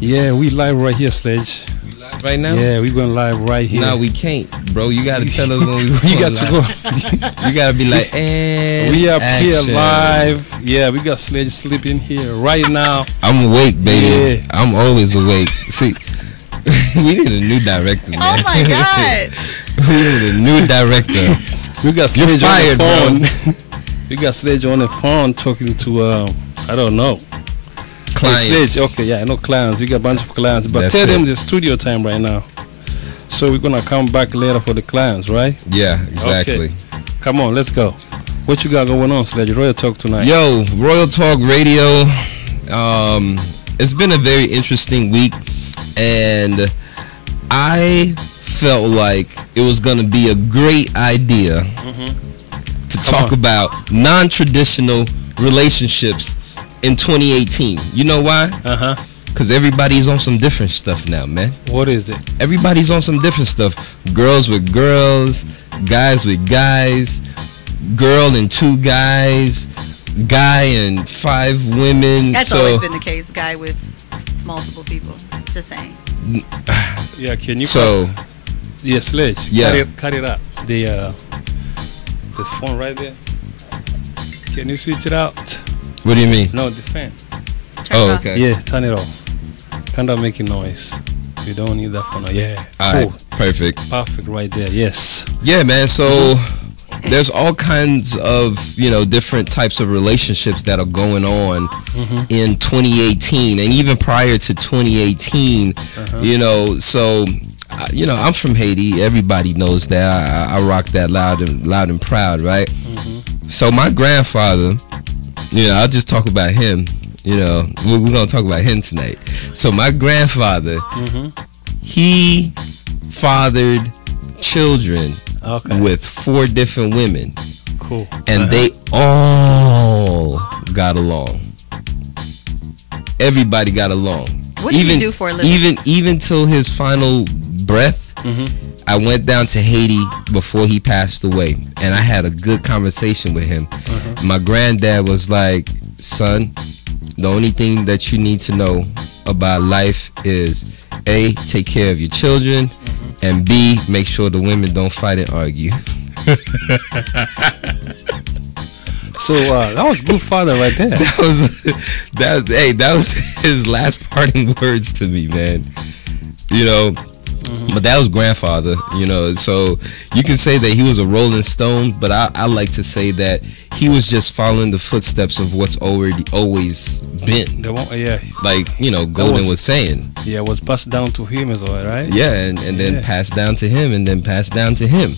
Yeah, we live right here, Sledge. Right now? Yeah, we going live right here. No, we can't, bro. You gotta tell us when we You got to go. You gotta be like, and We are here action. live. Yeah, we got Sledge sleeping here right now. I'm awake, baby. Yeah. I'm always awake. See, we need a new director, man. Oh my God. We need a new director. We got You're Sledge fired, on the phone. We got Sledge on the phone talking to I don't know. Clients. Hey, Sledge, okay, yeah, I know clients. You got a bunch of clients, but That's tell them it. the studio time right now. So we're gonna come back later for the clients, right? Yeah, exactly. Okay. Come on, let's go. What you got going on, Sledge? Royal Talk tonight. Yo, Royal Talk Radio. It's been a very interesting week, and I felt like it was gonna be a great idea to talk about non-traditional relationships in 2018. You know why? Because everybody's on some different stuff now, man. What is it? Everybody's on some different stuff. Girls with girls, guys with guys, girl and 2 guys, guy and 5 women. That's so, always been the case. Guy with multiple people. Just saying. Yeah, can you? So, Yeah, Sledge. Yeah. Cut it up. The phone right there. Can you switch it out? what do you mean? No, the fan. Turn Oh, it off. okay. Yeah, turn it off. Kind of making noise. You don't need that for now. Yeah. All Cool. right, perfect. Perfect right there. Yes. Yeah, man. So there's all kinds of, different types of relationships that are going on in 2018 and even prior to 2018, so I'm from Haiti. Everybody knows that. I rock that loud and proud, right? So my grandfather, I'll just talk about him. We're going to talk about him tonight. So my grandfather, he fathered children Okay. with 4 different women, Cool. and they all got along. Everybody got along. What did he do for a living? Even till his final breath. I went down to Haiti before he passed away, and I had a good conversation with him. My granddad was like, "Son, the only thing that you need to know about life is A, take care of your children, and B, make sure the women don't fight and argue." So that was good father right there. That was his last parting words to me, man. But that was grandfather, so you can say that he was a rolling stone, but I like to say that he was just following the footsteps of what's always been. The one, yeah. Like, Golden was saying. Yeah, it was passed down to him as well, right? Yeah, and then Yeah. passed down to him, and then passed down to him.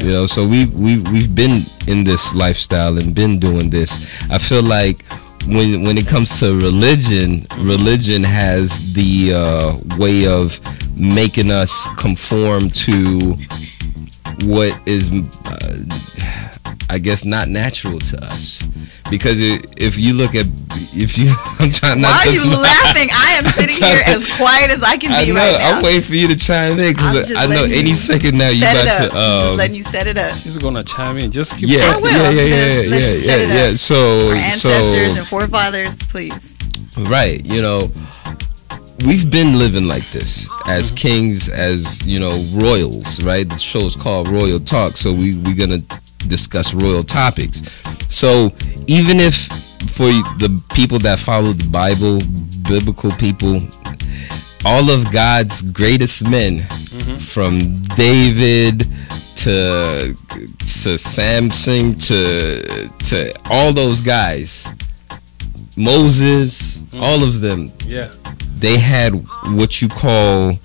Yeah. So we've been in this lifestyle and been doing this. I feel like when it comes to religion has the way of making us conform to what is I guess not natural to us, because if you I'm trying not Why to are you smile. laughing? I am sitting here as quiet as I can I be know. right now. I'm waiting for you to chime in, I'm because just I know letting any you second now you set it about up. to Just letting you set it up. He's gonna chime in. Just keep yeah, I talking. will. yeah, I'm yeah, just yeah, gonna let yeah, you set it yeah. up. So, Our ancestors and forefathers, please. right, we've been living like this as kings, as royals, right? The show is called Royal Talk, so we're gonna discuss royal topics. So even if for the people that follow the Bible, biblical people, all of God's greatest men, from David to Samson to all those guys, Moses, all of them, Yeah. they had what you call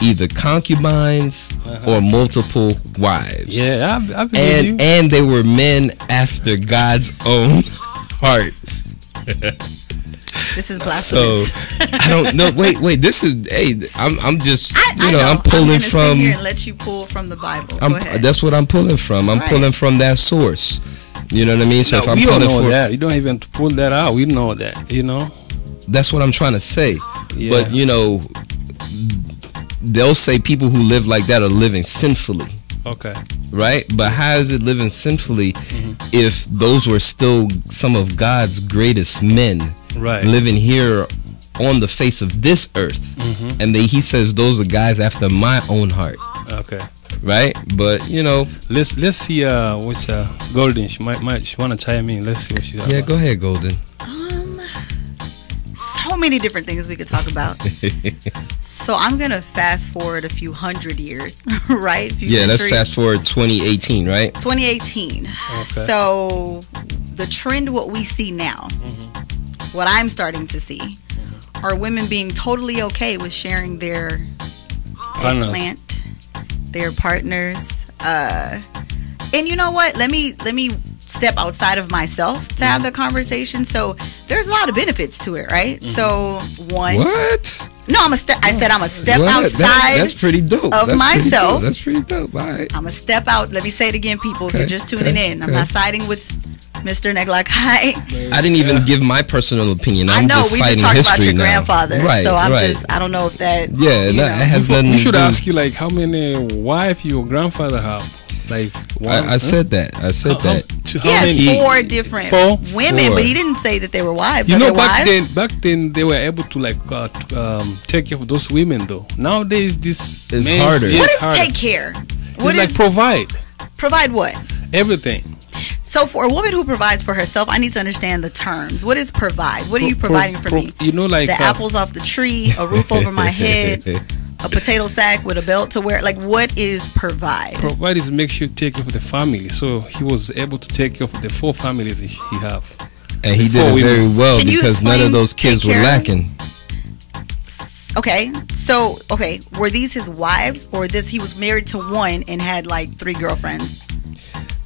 either concubines or multiple wives. Yeah, I believe you. And they were men after God's own heart. This is So blasphemous. I don't know. Wait. This is I'm just I know. I'm pulling gonna from. sit here and let you pull from the Bible. Go ahead. That's what I'm pulling from. I'm Right. pulling from that source. You know what I mean? So No, if I'm we don't pulling know from that. You don't even pull that out. We know that. that's what I'm trying to say. Yeah. But they'll say people who live like that are living sinfully. Okay. Right? But how is it living sinfully if those were still some of God's greatest men Right. living here on the face of this earth. And he says those are guys after my own heart. Okay. Right? But, you know. Let's see which Golden, she might want to chime in. Let's see what she's Yeah, about. go ahead, Golden. So many different things we could talk about. So I'm gonna fast forward a few hundred years, right? Yeah, let's fast forward 2018, right? 2018. Okay. So the trend, what we see now, what I'm starting to see, are women being totally okay with sharing their Partners. eggplant, their partners. And you know what? Let me step outside of myself to have the conversation. So there's a lot of benefits to it, right? So one, What? no, I said I'm a step What? outside. That's pretty dope. of That's myself. That's pretty dope. All right. I'm a step out. Let me say it again, people. If you're Okay, just tuning okay, in, I'm okay. not siding with Mr. Neglakai. I didn't even give my personal opinion. I I'm know just we just citing talked about history your now. grandfather, Right, so I'm right. I don't know if that. Yeah, you no, know. it has nothing We to should do. ask you like how many wife your grandfather have. Like one, I said that. I said that. He had many? four different Four? women, Four. but he didn't say that they were wives. You Are know, they wives? back then they were able to like take care of those women though. Nowadays this It's men's- harder. yeah, What it's is harder. take care? It's What like is provide what? everything. So for a woman who provides for herself, I need to understand the terms. What is provide? What are you providing for me? You know, like The apples off the tree, a roof over my head, a potato sack with a belt to wear. Like, what is provide? provide is make sure take care of the family. So he was able to take care of the 4 families he have. And he Before did it we very move. well Can you because none explain of those kids take were care of? lacking. Okay, so were these his wives, or he was married to one and had like 3 girlfriends?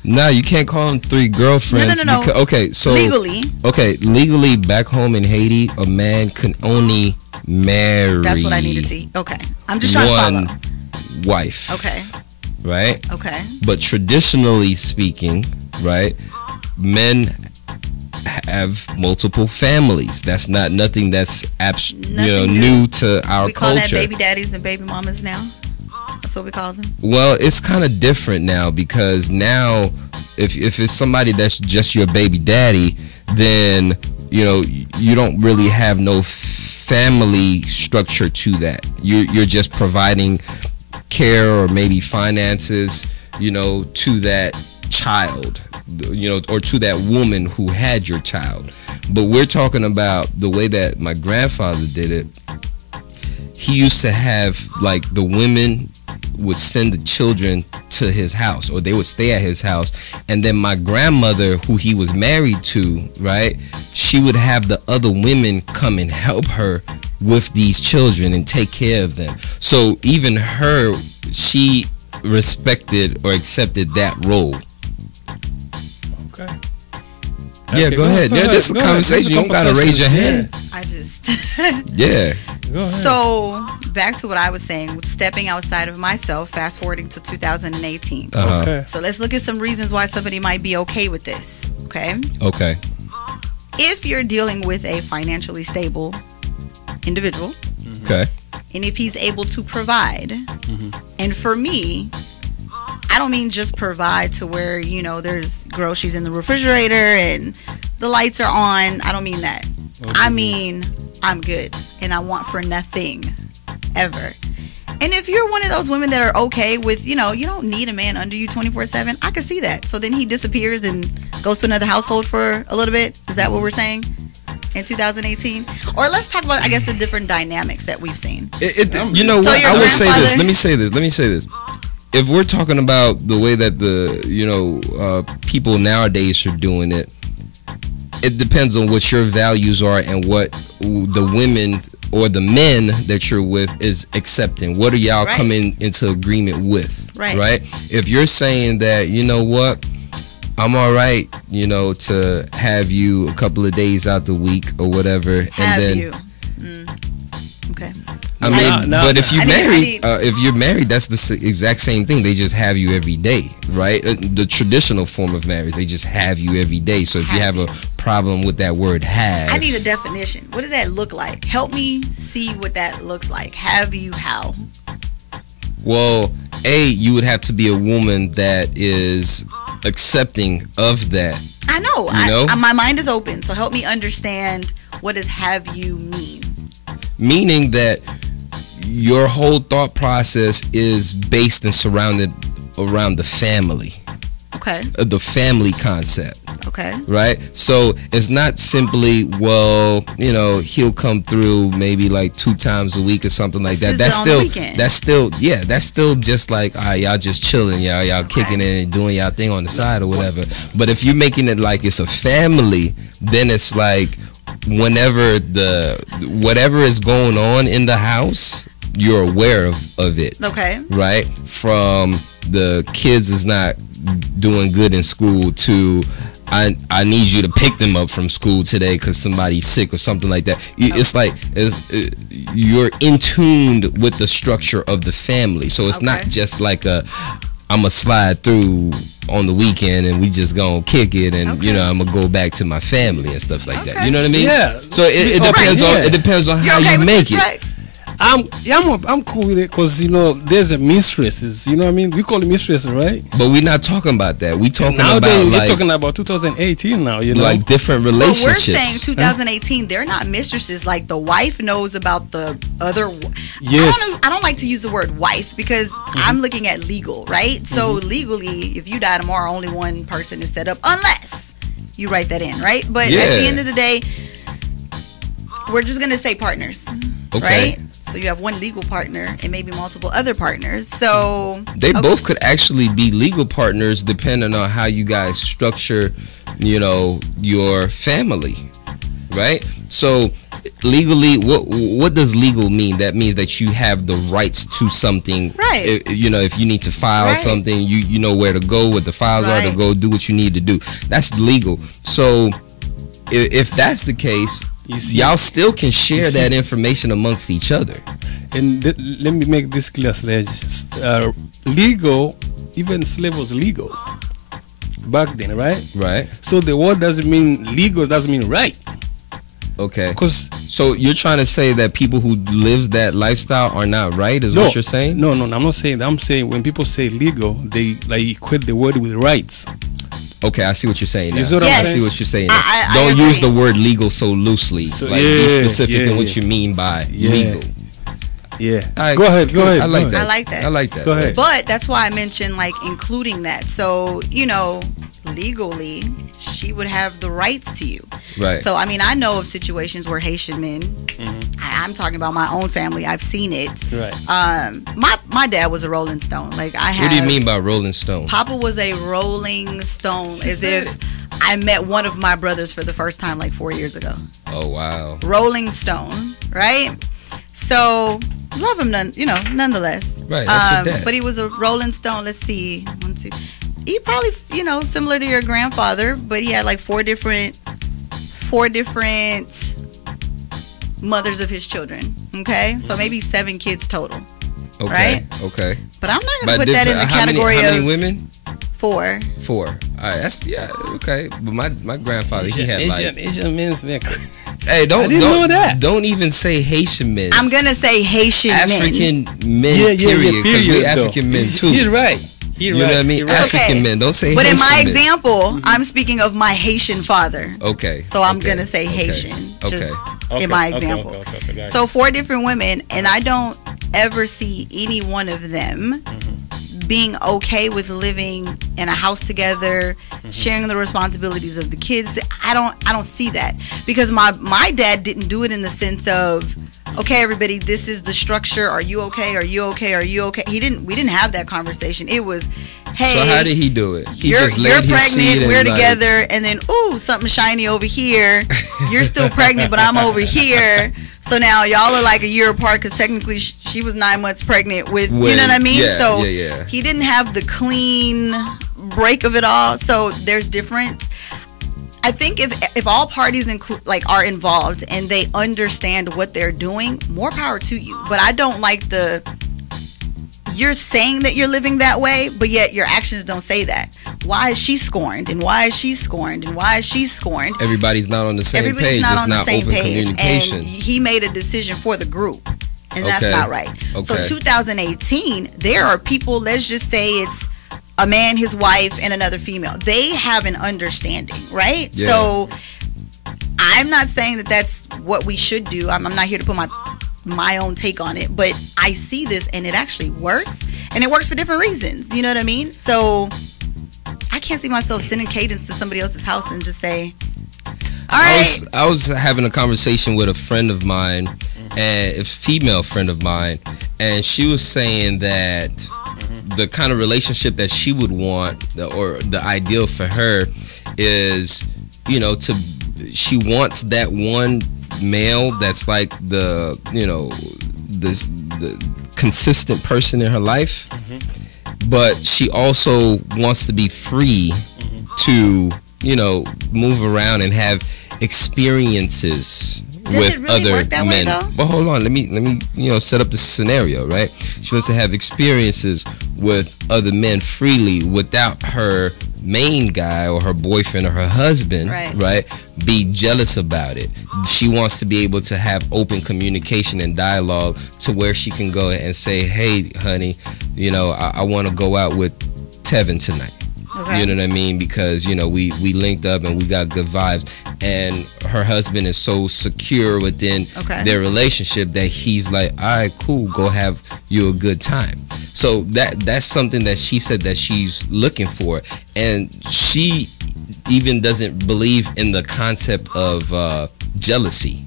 No, you can't call them 3 girlfriends. No. Because, okay, so Legally, legally back home in Haiti, a man can only marry that's what I needed to see. Okay, I'm just trying one to follow. wife. Okay, Right? okay. But traditionally speaking, right, men have multiple families. That's not nothing that's Nothing new to our We call culture. that baby daddies and baby mamas now. That's what we call them. Well, it's kind of different now because now if it's somebody that's just your baby daddy, then you don't really have no family structure to that. You're just providing care or maybe finances, to that child, or to that woman who had your child. But we're talking about the way that my grandfather did it. He used to have like the women would send the children to his house, or they would stay at his house, and then my grandmother, who he was married to, right, she would have the other women come and help her with these children and take care of them. So even her, she respected or accepted that role. Okay. Yeah, go ahead. Yeah, this is a conversation. You don't gotta raise your hand. I just. Yeah. Go ahead. So back to what I was saying with stepping outside of myself, fast forwarding to 2018. Uh-huh. Okay. So let's look at some reasons why somebody might be okay with this. Okay. Okay. If you're dealing with a financially stable individual, Okay. and if he's able to provide, and for me, I don't mean just provide to where, there's groceries in the refrigerator and the lights are on. I don't mean that. I mean, I'm good and I want for nothing ever. And if you're one of those women that are okay with, you don't need a man under you 24/7, I can see that. So then he disappears and goes to another household for a little bit. Is that what we're saying in 2018? Or let's talk about, I guess, the different dynamics that we've seen. You know So what? your I will say this. grandfather- Let me say this. If we're talking about the way that the people nowadays are doing it, it depends on what your values are and what the women or the men that you're with is accepting. What are y'all Right. coming into agreement with? Right. If you're saying that, you know what, I'm all right, to have you a couple of days out the week or whatever, Have and then you? Okay. I mean, No, but if you I need- married, if you're married, that's the exact same thing. They just have you every day, right? The traditional form of marriage, they just have you every day. So if you have a problem with that word "have," I need a definition. What does that look like? Help me see what that looks like. Have you how? well, you would have to be a woman that is accepting of that. I know. You know? My mind is open. So help me understand, what does have you mean? meaning that your whole thought process is based and surrounded around the family. Okay. The family concept. Okay. Right? So it's not simply, well, you know, he'll come through maybe like 2 times a week or something like that. That's still just like, all right, y'all just chilling, y'all kicking in and doing y'all thing on the side or whatever. But if you're making it like it's a family, then it's like whenever whatever is going on in the house, you're aware of it. Okay. Right? From the kids is not doing good in school to I need you to pick them up from school today because somebody's sick or something like that. It's like you're in tuned with the structure of the family. So it's not just like I'm going to slide through on the weekend and we just going to kick it and, you know, I'm going to go back to my family and stuff like that. You know what I mean? Yeah. So it depends on how you make it. I'm cool with it because, you know, there's a mistresses, you know what I mean? We call it mistresses, right? But we're not talking about that. We talking nowadays, about we're talking about 2018 now, you know? Like different relationships. But we're saying 2018, they're not mistresses. Like the wife knows about the other. Yes. I don't like to use the word wife because I'm looking at legal, right? So legally, if you die tomorrow, only one person is set up unless you write that in, right? But at the end of the day, we're just going to say partners, right? So you have one legal partner and maybe multiple other partners. So they both could actually be legal partners depending on how you guys structure, you know, your family, right? So legally, what does legal mean? That means that you have the rights to something, right? You know, if you need to file something, you know where to go, what the files are to go do what you need to do. That's legal. So if that's the case, y'all still can share that information amongst each other. And let me make this clear, Sledge. Legal, even slave was legal back then, right? Right. So the word doesn't mean legal, doesn't mean right. Okay. So you're trying to say that people who live that lifestyle are not right, is what you're saying? No, I'm not saying that. I'm saying when people say legal, they like equate the word with rights. Okay, I see what you're saying now. I see what you're saying now. I Don't agree. use the word legal so loosely. Be specific in what you mean by legal. Yeah. Right, go ahead. I like that. I like that. Go ahead. But that's why I mentioned like including that. So, you know, legally, she would have the rights to you. Right. So, I mean, I know of situations where Haitian men, I'm talking about my own family, I've seen it. Right. My dad was a Rolling Stone. Like what do you mean by Rolling Stone? Papa was a Rolling Stone, as if I met one of my brothers for the first time like 4 years ago. Oh, wow. Rolling Stone, right? So love him, nonetheless. Right, that's your dad. But he was a Rolling Stone. Let's see, 1, 2. He probably, similar to your grandfather, but he had like four different mothers of his children. Okay, so maybe 7 kids total. Okay. Right? Okay. But I'm not gonna put that in the category how many of women? 4. 4. All right. Okay. But my grandfather, he had Asian men's man. Hey, don't know that. Don't even say Haitian men. I'm gonna say Haitian African men. Period. We're African men too. He's right. You know what I mean? African men. Don't say but Haitian in my men. example, I'm speaking of my Haitian father. Okay. So I'm gonna say Haitian. Okay. In my example. Okay, so 4 different women, and I don't ever see any one of them being okay with living in a house together, sharing the responsibilities of the kids. I don't see that, because my dad didn't do it in the sense of, okay, everybody, this is the structure. Are you okay? Are you okay? Are you okay? We didn't have that conversation. It was, hey. So how did he do it? He you're just laid his pregnant. seed We're and together, and then something shiny over here. You're still pregnant, but I'm over here. So now y'all are like a year apart, because technically she was 9 months pregnant with you know what I mean? Yeah, he didn't have the clean break of it all. So there's different. I think if all parties are involved and they understand what they're doing, more power to you. But I don't like you're saying that you're living that way, but yet your actions don't say that. Why is she scorned? And why is she scorned? And why is she scorned? Everybody's not on the same page. It's not open communication. And he made a decision for the group, and that's not right. So 2018, there are people, let's just say it's a man, his wife, and another female. They have an understanding, right? Yeah. So I'm not saying that that's what we should do. I'm not here to put my my own take on it, but I see this and it actually works, and it works for different reasons. You know what I mean? So I can't see myself sending Cadence to somebody else's house and just say, all right. I was having a conversation with a friend of mine, and a female friend of mine, and she was saying that the kind of relationship that she would want, or the ideal for her, is, you know, she wants that one male that's like the consistent person in her life, but she also wants to be free to, you know, move around and have experiences with it really other work that way, men. though? But hold on, let me you know, set up the scenario, right? She wants to have experiences with other men freely without her main guy or her boyfriend or her husband, right, be jealous about it. She wants to be able to have open communication and dialogue to where she can go and say, hey, honey, you know, I want to go out with Tevin tonight. You know what I mean? Because, you know, we linked up and we got good vibes, and her husband is so secure within their relationship that he's like, all right, cool, go have you a good time. So that's something that she said that she's looking for, and she even doesn't believe in the concept of jealousy.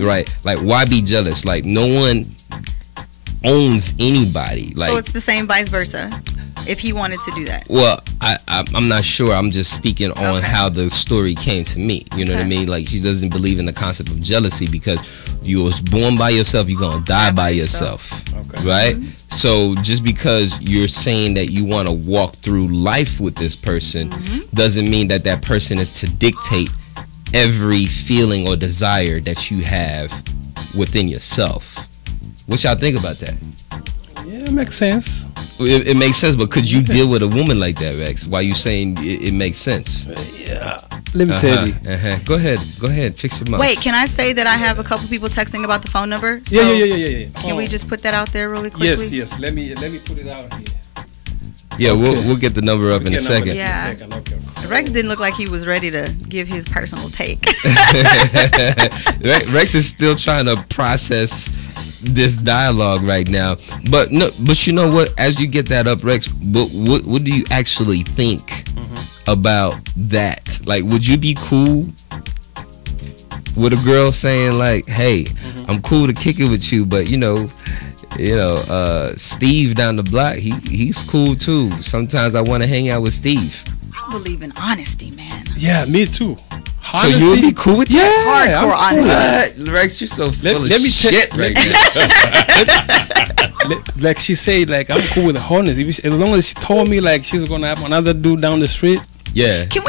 Right? Like, why be jealous? Like, no one owns anybody. Like, so it's the same vice versa, if he wanted to do that. Well, I'm not sure. I'm just speaking on how the story came to me. You know what I mean? Like, she doesn't believe in the concept of jealousy because you was born by yourself, you're going to die by yourself. Right? So just because you're saying that you want to walk through life with this person doesn't mean that that person is to dictate every feeling or desire that you have within yourself. What y'all think about that? Yeah, it makes sense. It makes sense, but could you deal with a woman like that, Rex? Why you saying it makes sense? Yeah, let me tell you. Go ahead, fix your mouth. Wait, can I say that I have a couple people texting about the phone number? So yeah. Can we just put that out there really quickly? Yes. Let me put it out here. Yeah, we'll get the number up in a second. Yeah. Okay. Rex didn't look like he was ready to give his personal take. Rex is still trying to process this dialogue right now, but you know what? As you get that up, Rex, what do you actually think about that? Like, would you be cool with a girl saying like, "Hey, I'm cool to kick it with you, but you know, Steve down the block, he's cool too. Sometimes I want to hang out with Steve." I believe in honesty, man. Yeah, me too. So you would be cool with that? Yeah, hardcore honesty. What? Rex, you're so full of let me shit right now. Like she said, like, I'm cool with honest. As long as she told me like she's gonna have another dude down the street. Yeah. Can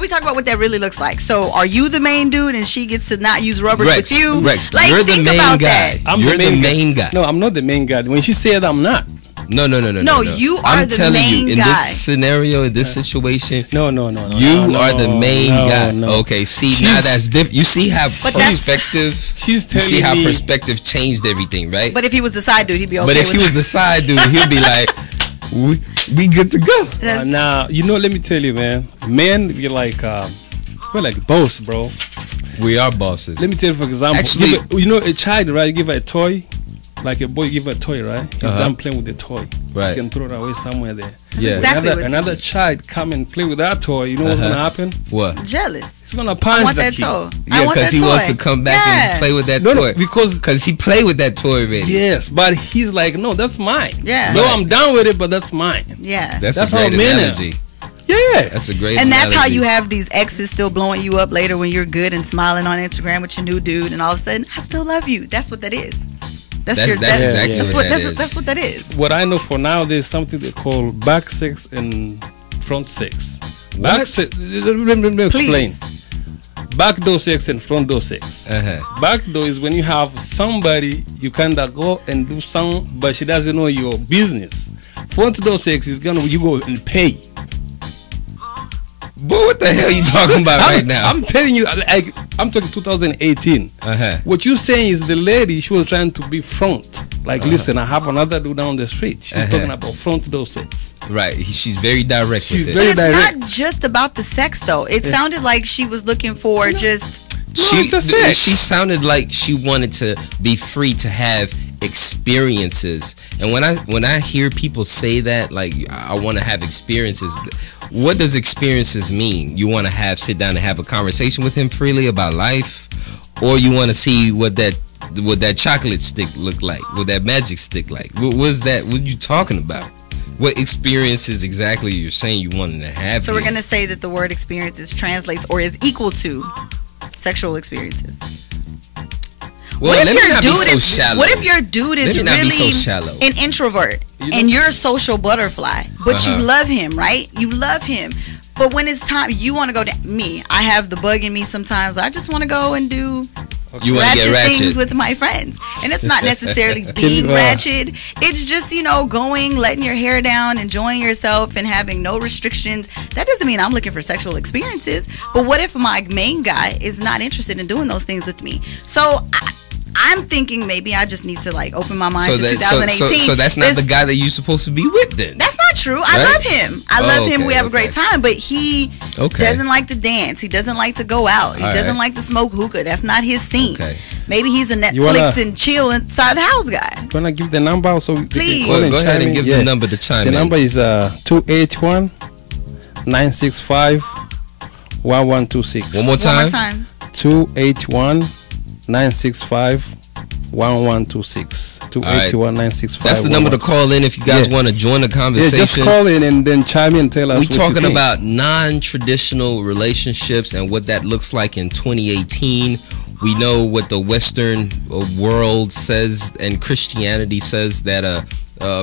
we talk about what that really looks like? So are you the main dude and she gets to not use rubbers with you? Rex, like, you're the main guy. You're the main guy. No, I'm not the main guy. When she said I'm not. No. No, you are I'm the telling main you, in guy. this scenario, in this situation, No. you are the main guy. No. Okay, see, now that's different. You see how perspective. She's telling you see how me, perspective changed everything, right? But if he was the side dude, he'd be okay. But if with he that. was the side dude, he'd be like, we good to go. now, let me tell you, man. Men, we're like boss, bro. We are bosses. Let me tell you, for example, Actually, a child, right? You give her a toy. Like a boy give her a toy, right? He's done playing with the toy. Right. He can throw it away somewhere there. Yeah. Exactly Another child come and play with that toy. You know what's gonna happen? What? jealous. He's gonna I punch want that that kid. toy. Yeah, because he wants to come back and play with that toy. No, because he played with that toy already. yes, but he's like, no, that's mine. Yeah. No, I'm down with it, but that's mine. Yeah. That's That's a how great men are. analogy. Yeah. That's a great And that's how analogy. you have these exes still blowing you up later when you're good and smiling on Instagram with your new dude, and all of a sudden, I still love you. That's what that is. That's exactly what that is. That's what that is. What I know for now, there's something they call back sex and front sex. Back sex. Let me explain. Back door sex and front door sex. Back door is when you have somebody you kinda go and do some, but she doesn't know your business. Front door sex is you go and pay. But what the hell are you talking about right now? I'm telling you, like, I'm talking 2018. What you're saying is the lady, she was trying to be front. Like, listen, I have another dude down the street. She's talking about front door sex. Right. She's very direct She's with it. very But it's direct. not just about the sex, though. It sounded like she was looking for just She sounded like she wanted to be free to have experiences. And when I hear people say that, like, I want to have experiences, what does experiences mean? You want to sit down and have a conversation with him freely about life, or you want to see what that chocolate stick look like, what that magic stick like? What was that? What are you talking about? What experiences exactly you're saying you wanted to have? So we're gonna say that the word experiences translates or is equal to sexual experiences. Well, let me not be so shallow. What if your dude is really an introvert and you're a social butterfly, but you love him, right? You love him. But when it's time, you want to go to me. I have the bug in me sometimes. I just want to go and do ratchet things with my friends. And it's not necessarily being ratchet. It's just, going, letting your hair down, enjoying yourself, and having no restrictions. That doesn't mean I'm looking for sexual experiences. But what if my main guy is not interested in doing those things with me? So I'm thinking maybe I just need to open my mind to 2018. So that's not the guy that you're supposed to be with then. That's not true. I love him. I love him. We have a great time. But he doesn't like to dance. He doesn't like to go out. He doesn't like to smoke hookah. That's not his scene. Okay. Maybe he's a Netflix and chill inside the house guy. You want to give the number so please go ahead and give the number to chime in. The number is 281-965-1126. One more time. 281-965-1126. 281-965. That's the number to call in if you guys want to join the conversation. Yeah, just call in and then chime in and tell us. We're talking about non-traditional relationships and what that looks like in 2018. We know what the Western world says and Christianity says, that a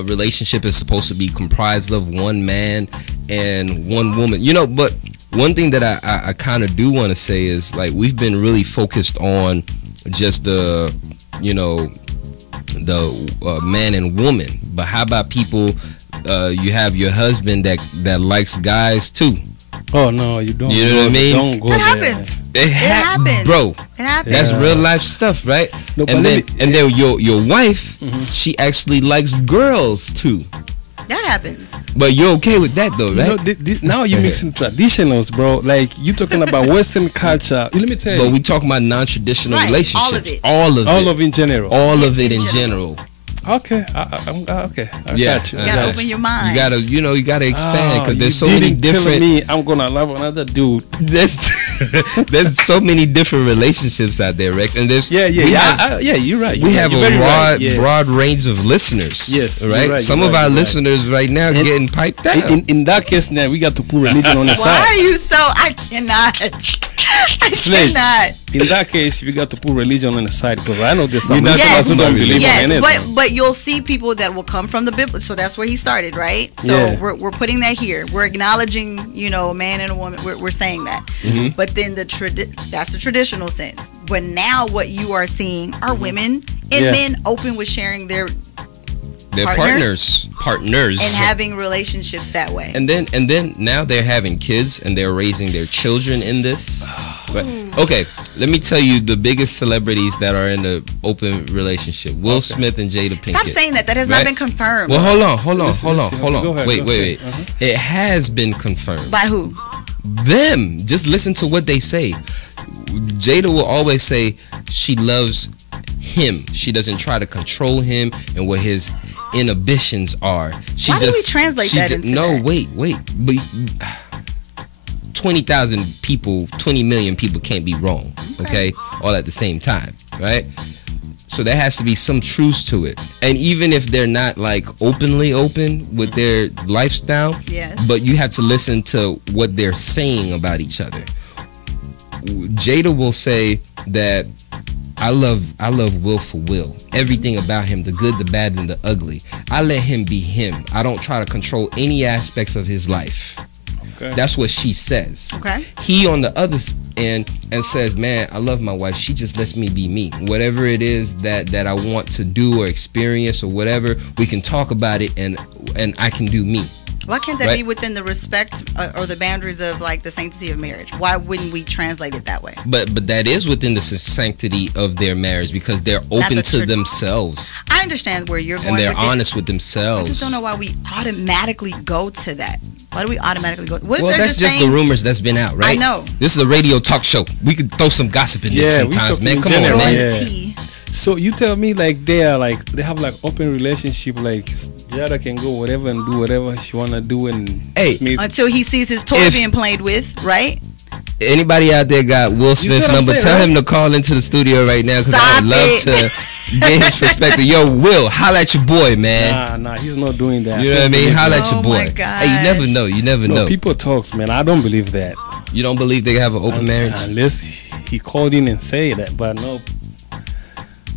relationship is supposed to be comprised of one man and one woman. But one thing that I kind of do want to say is, we've been really focused on just the man and woman. But how about people, you have your husband that likes guys too? Oh no, you don't. You know what I mean? Don't go that there. Happens. It happens, bro. It happens. That's real life stuff, right? No, and then your wife, she actually likes girls too. That happens. But you're okay with that though, right? Now you're mixing traditionals, bro. Like, you talking about Western culture. Let me tell you. But we talking about non-traditional relationships. All of it. All of it in general. All of it in general. Okay, okay. I got you. You gotta open your mind. You gotta expand, because there's so many different. Me, I'm gonna love another dude. There's so many different relationships out there, Rex, and there's you're right. We have a broad range of listeners. Yes, right. Some of our listeners right now getting piped down. In that case, now we got to put religion on the side. Why are you so? I cannot. I cannot. In that case, we got to put religion on the side, because I know there's some listeners who don't believe in it. But you'll see people that will come from the Bible. So that's where he started, right? So we're putting that here. We're acknowledging, a man and a woman. We're saying that. Mm-hmm. But then that's the traditional sense. But now what you are seeing are women and men open with sharing their partners and having relationships that way. And then now they're having kids and they're raising their children in this. But, okay, let me tell you the biggest celebrities that are in the open relationship: Will Smith and Jada Pinkett. Stop saying that. That has not been confirmed. Well, hold on. Wait. It has been confirmed. By who? Them. Just listen to what they say. Jada will always say she loves him. She doesn't try to control him and what his inhibitions are. Why do we translate that into that? Wait. But 20,000 people, 20 million people can't be wrong, okay? All at the same time, right? So there has to be some truth to it. And even if they're not openly open with their lifestyle, but you have to listen to what they're saying about each other. Jada will say that I love Will for Will. Everything about him, the good, the bad, and the ugly. I let him be him. I don't try to control any aspects of his life. Okay. That's what she says. Okay. He on the other end and says, man, I love my wife. She just lets me be me. Whatever it is that I want to do or experience or whatever, we can talk about it and I can do me. Why can't that be within the respect or the boundaries of like the sanctity of marriage? Why wouldn't we translate it that way? But that is within the sanctity of their marriage because they're open to themselves. I understand where you're going. And they're honest with themselves. I just don't know why we automatically go to that. Why do we automatically go? Well, that's just the rumors that's been out, right? I know. This is a radio talk show. We could throw some gossip in there sometimes, man. Come on, man. Yeah. So you tell me like they have like open relationship, like Jada can go whatever and do whatever she wanna do, and until he sees his toy being played with, right? Anybody out there got Will Smith's number? Tell him to call into the studio right now because I would love to get his perspective. Yo, Will, holla at your boy, man. Nah, he's not doing that. You know what I mean? Holla at your boy. Hey, you never know. You never know. People talks, man. I don't believe that. You don't believe they have an open marriage? Unless he called in and say that, but no.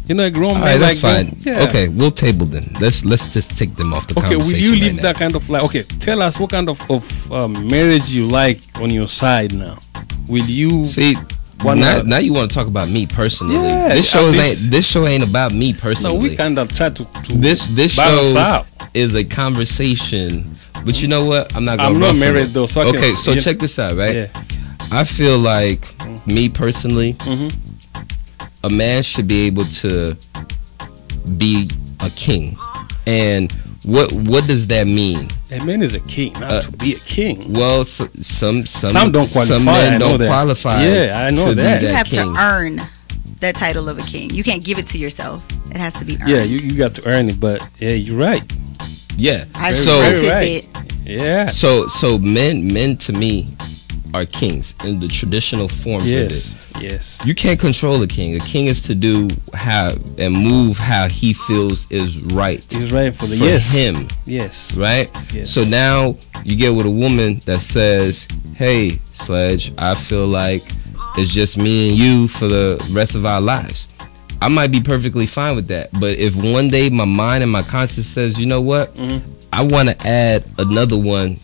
You know, a grown man. All right, that's fine. Yeah. Okay, we'll table them. Let's just take them off the conversation. Okay, will you leave that kind of like? Okay, tell us what kind of marriage you like on your side now. Will you see? Now you want to talk about me personally? Yeah, this show ain't about me personally. No, we kind of try to this show out. Is a conversation. But you know what? I'm not married though. So okay, so check this out, right? Yeah. I feel like me personally. A man should be able to be a king, and what does that mean? A man is a king, not to be a king. Well, some don't qualify. Some men don't qualify. Yeah, I know that. You have to earn that title of a king. You can't give it to yourself. It has to be earned. Yeah, you got to earn it. But yeah, you're right. Yeah, very right. Yeah. So men to me are kings in the traditional forms of it. Yes. You can't control a king. A king is to do how and move how he feels is right. Is right for him. Yes. Right? Yes. So now you get with a woman that says, "Hey, Sledge, I feel like it's just me and you for the rest of our lives." I might be perfectly fine with that. But if one day my mind and my conscience says, "You know what? I want to add another one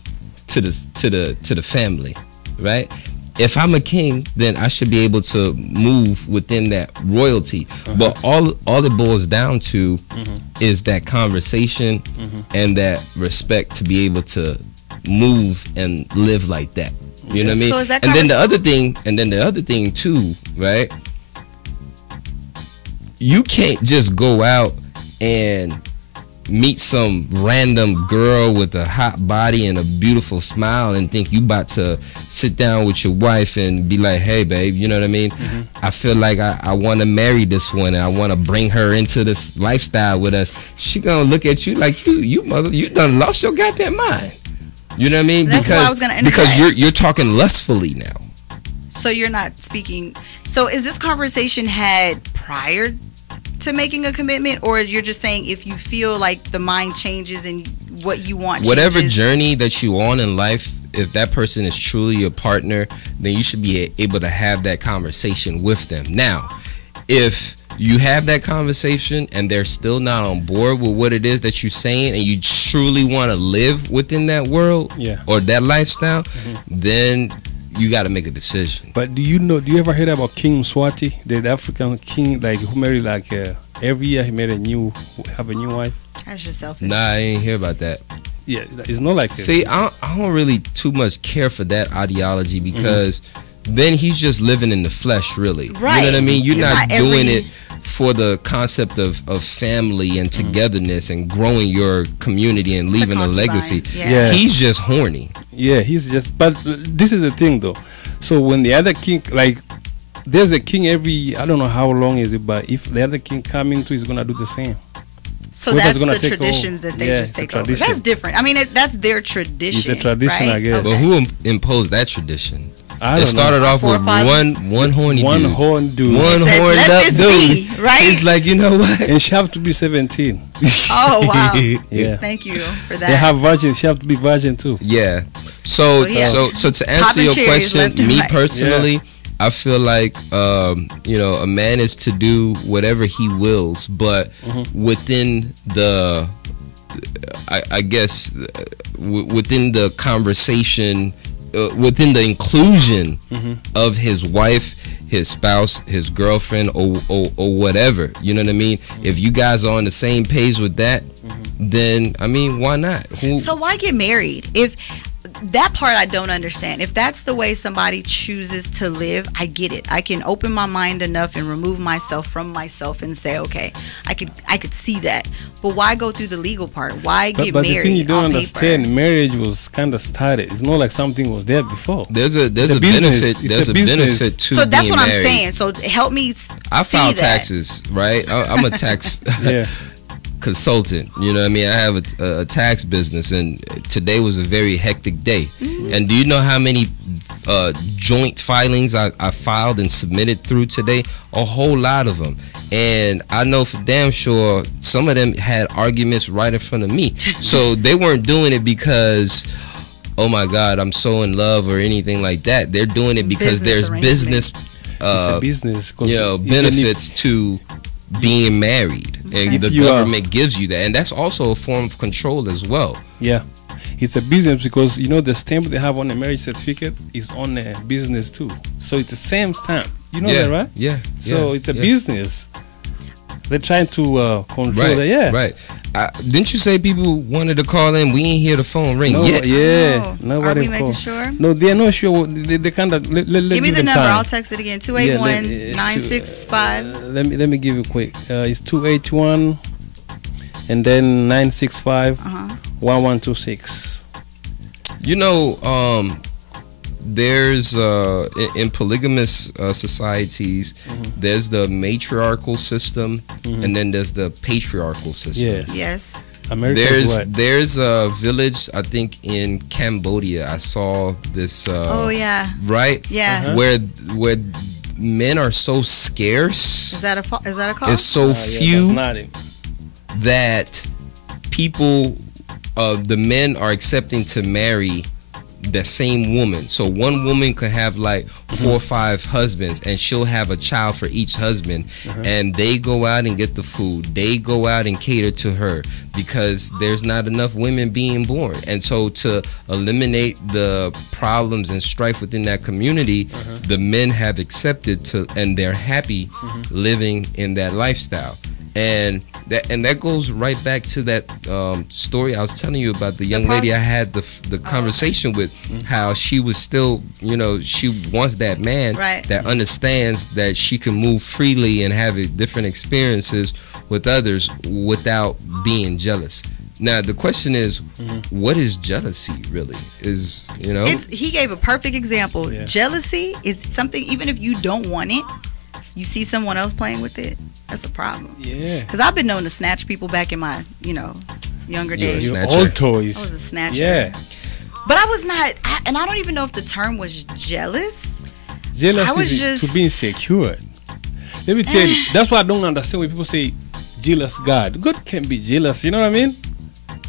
to the family." Right? If I'm a king, then I should be able to move within that royalty. But all it boils down to is that conversation and that respect to be able to move and live like that. You know what I mean? So is that and then the other thing too, right? You can't just go out and meet some random girl with a hot body and a beautiful smile and think you about to sit down with your wife and be like, "Hey babe, you know what I mean? I feel like I want to marry this one and I want to bring her into this lifestyle with us." She gonna look at you like you done lost your goddamn mind. You know what I mean? That's why I was gonna interject. Because you're talking lustfully now. So you're not speaking. So is this conversation had prior to making a commitment, or you're just saying if you feel like the mind changes and what you want whatever changes? Journey that you on in life, if that person is truly your partner, then you should be able to have that conversation with them. Now, if you have that conversation and they're still not on board with what it is that you're saying and you truly want to live within that world or that lifestyle, then you got to make a decision. But do you ever hear about King Mswati, the African king, like who married like every year he have a new wife? That's just selfish. Nah, I ain't hear about that. Yeah, it's not like See, I don't really too much care for that ideology because then he's just living in the flesh, really. Right. You know what I mean? You're not doing it for the concept of family and togetherness and growing your community and leaving a legacy. Yeah. He's just horny. Yeah, he's just. But this is the thing, though. So when the other king, like, there's a king every, I don't know how long is it, but if the other king coming to, he's gonna do the same. So that's the traditions that they just take over. That's different. I mean, that's their tradition. It's a tradition, right? I guess. But who imposed that tradition? I don't it started know. off with one horny one dude. horn dude. One horned up dude. Right? He's like, you know what? And she have to be 17. Oh, wow. Yeah. Thank you for that. They have virgin. She have to be virgin too. Yeah. So to answer your question, me personally, I feel like a man is to do whatever he wills, but within the I guess within the conversation, within the inclusion of his wife, his spouse, his girlfriend, or whatever. You know what I mean? If you guys are on the same page with that, then I mean, why not? So why get married? If that part I don't understand. If that's the way somebody chooses to live, I get it. I can open my mind enough and remove myself from myself and say, okay, I could see that. But why go through the legal part? Why get married? But the thing you don't understand, paper? marriage was kind of started. It's not like something was there before. There's a benefit. There's a benefit to so that's being what I'm married. saying. So help me. I file that. taxes, right? I'm a tax consultant. You know what I mean? I have a tax business, and today was a very hectic day. Mm-hmm. And do you know how many joint filings I filed and submitted through today? A whole lot of them. And I know for damn sure some of them had arguments right in front of me. So they weren't doing it because, oh my God, I'm so in love or anything like that. They're doing it because there's business, it's a business, benefits to being married, and the government gives you that, and that's also a form of control as well. Yeah, it's a business because the stamp they have on the marriage certificate is on the business too. So it's the same stamp. You know that, right? Yeah. So it's a business. They're trying to control that. Yeah. Right. Didn't you say people wanted to call in? We ain't hear the phone ring yet. Yeah. Nobody. Are we making sure? No, they're not sure. They kind of give me the number. Time. I'll text it again. 281-965. Let me give you quick. It's 281 and then 965 1126. There's in polygamous societies, there's the matriarchal system, and then there's the patriarchal system. Yes. There's a village, I think in Cambodia. I saw this. Right. Yeah. Where men are so scarce. Is that a call? It's so few that people, the men are accepting to marry the same woman. So one woman could have like 4 or 5 husbands, and she'll have a child for each husband, and they go out and get the food. They go out and cater to her because there's not enough women being born. And so to eliminate the problems and strife within that community, the men have accepted and they're happy living in that lifestyle. And that goes right back to that story I was telling you about the young lady I had the conversation with, how she was still, she wants that man that understands that she can move freely and have different experiences with others without being jealous. Now the question is, what is jealousy really? He gave a perfect example. Yeah. Jealousy is something, even if you don't want it, you see someone else playing with it, that's a problem. Yeah. Because I've been known to snatch people back in my, younger days. Old toys. I was a snatcher. Yeah. But I was not, and I don't even know if the term was jealous. Jealous is to be insecure. Let me tell you, that's why I don't understand when people say jealous God. God can't be jealous, you know what I mean?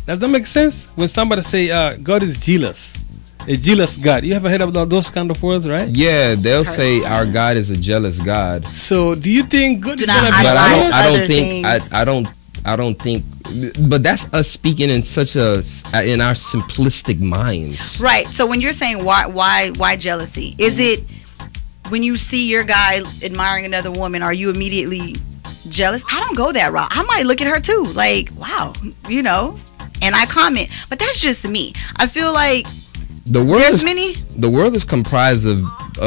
Does that make sense? When somebody say God is jealous. A jealous God. You ever heard about those kind of words, right? Yeah, they'll say our God is a jealous God. So, do you think God is gonna be jealous? I don't think. But that's us speaking in in our simplistic minds. Right. So when you're saying why jealousy, is it when you see your guy admiring another woman, are you immediately jealous? I don't go that route. I might look at her too, like, wow, and I comment. But that's just me. I feel like. The world is comprised of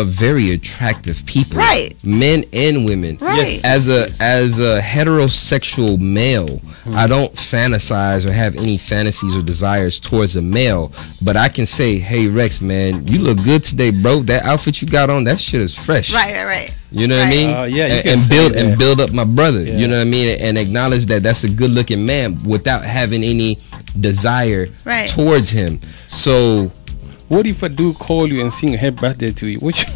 very attractive people, right? Men and women. Right. As a heterosexual male, I don't fantasize or have any fantasies or desires towards a male, but I can say, "Hey Rex, man, you look good today, bro. That outfit you got on, that shit is fresh." Right. You know what I mean? And build up my brother. Yeah. You know what I mean? And acknowledge that that's a good looking man without having any desire towards him. So. What if a dude call you and sing happy birthday to you? What are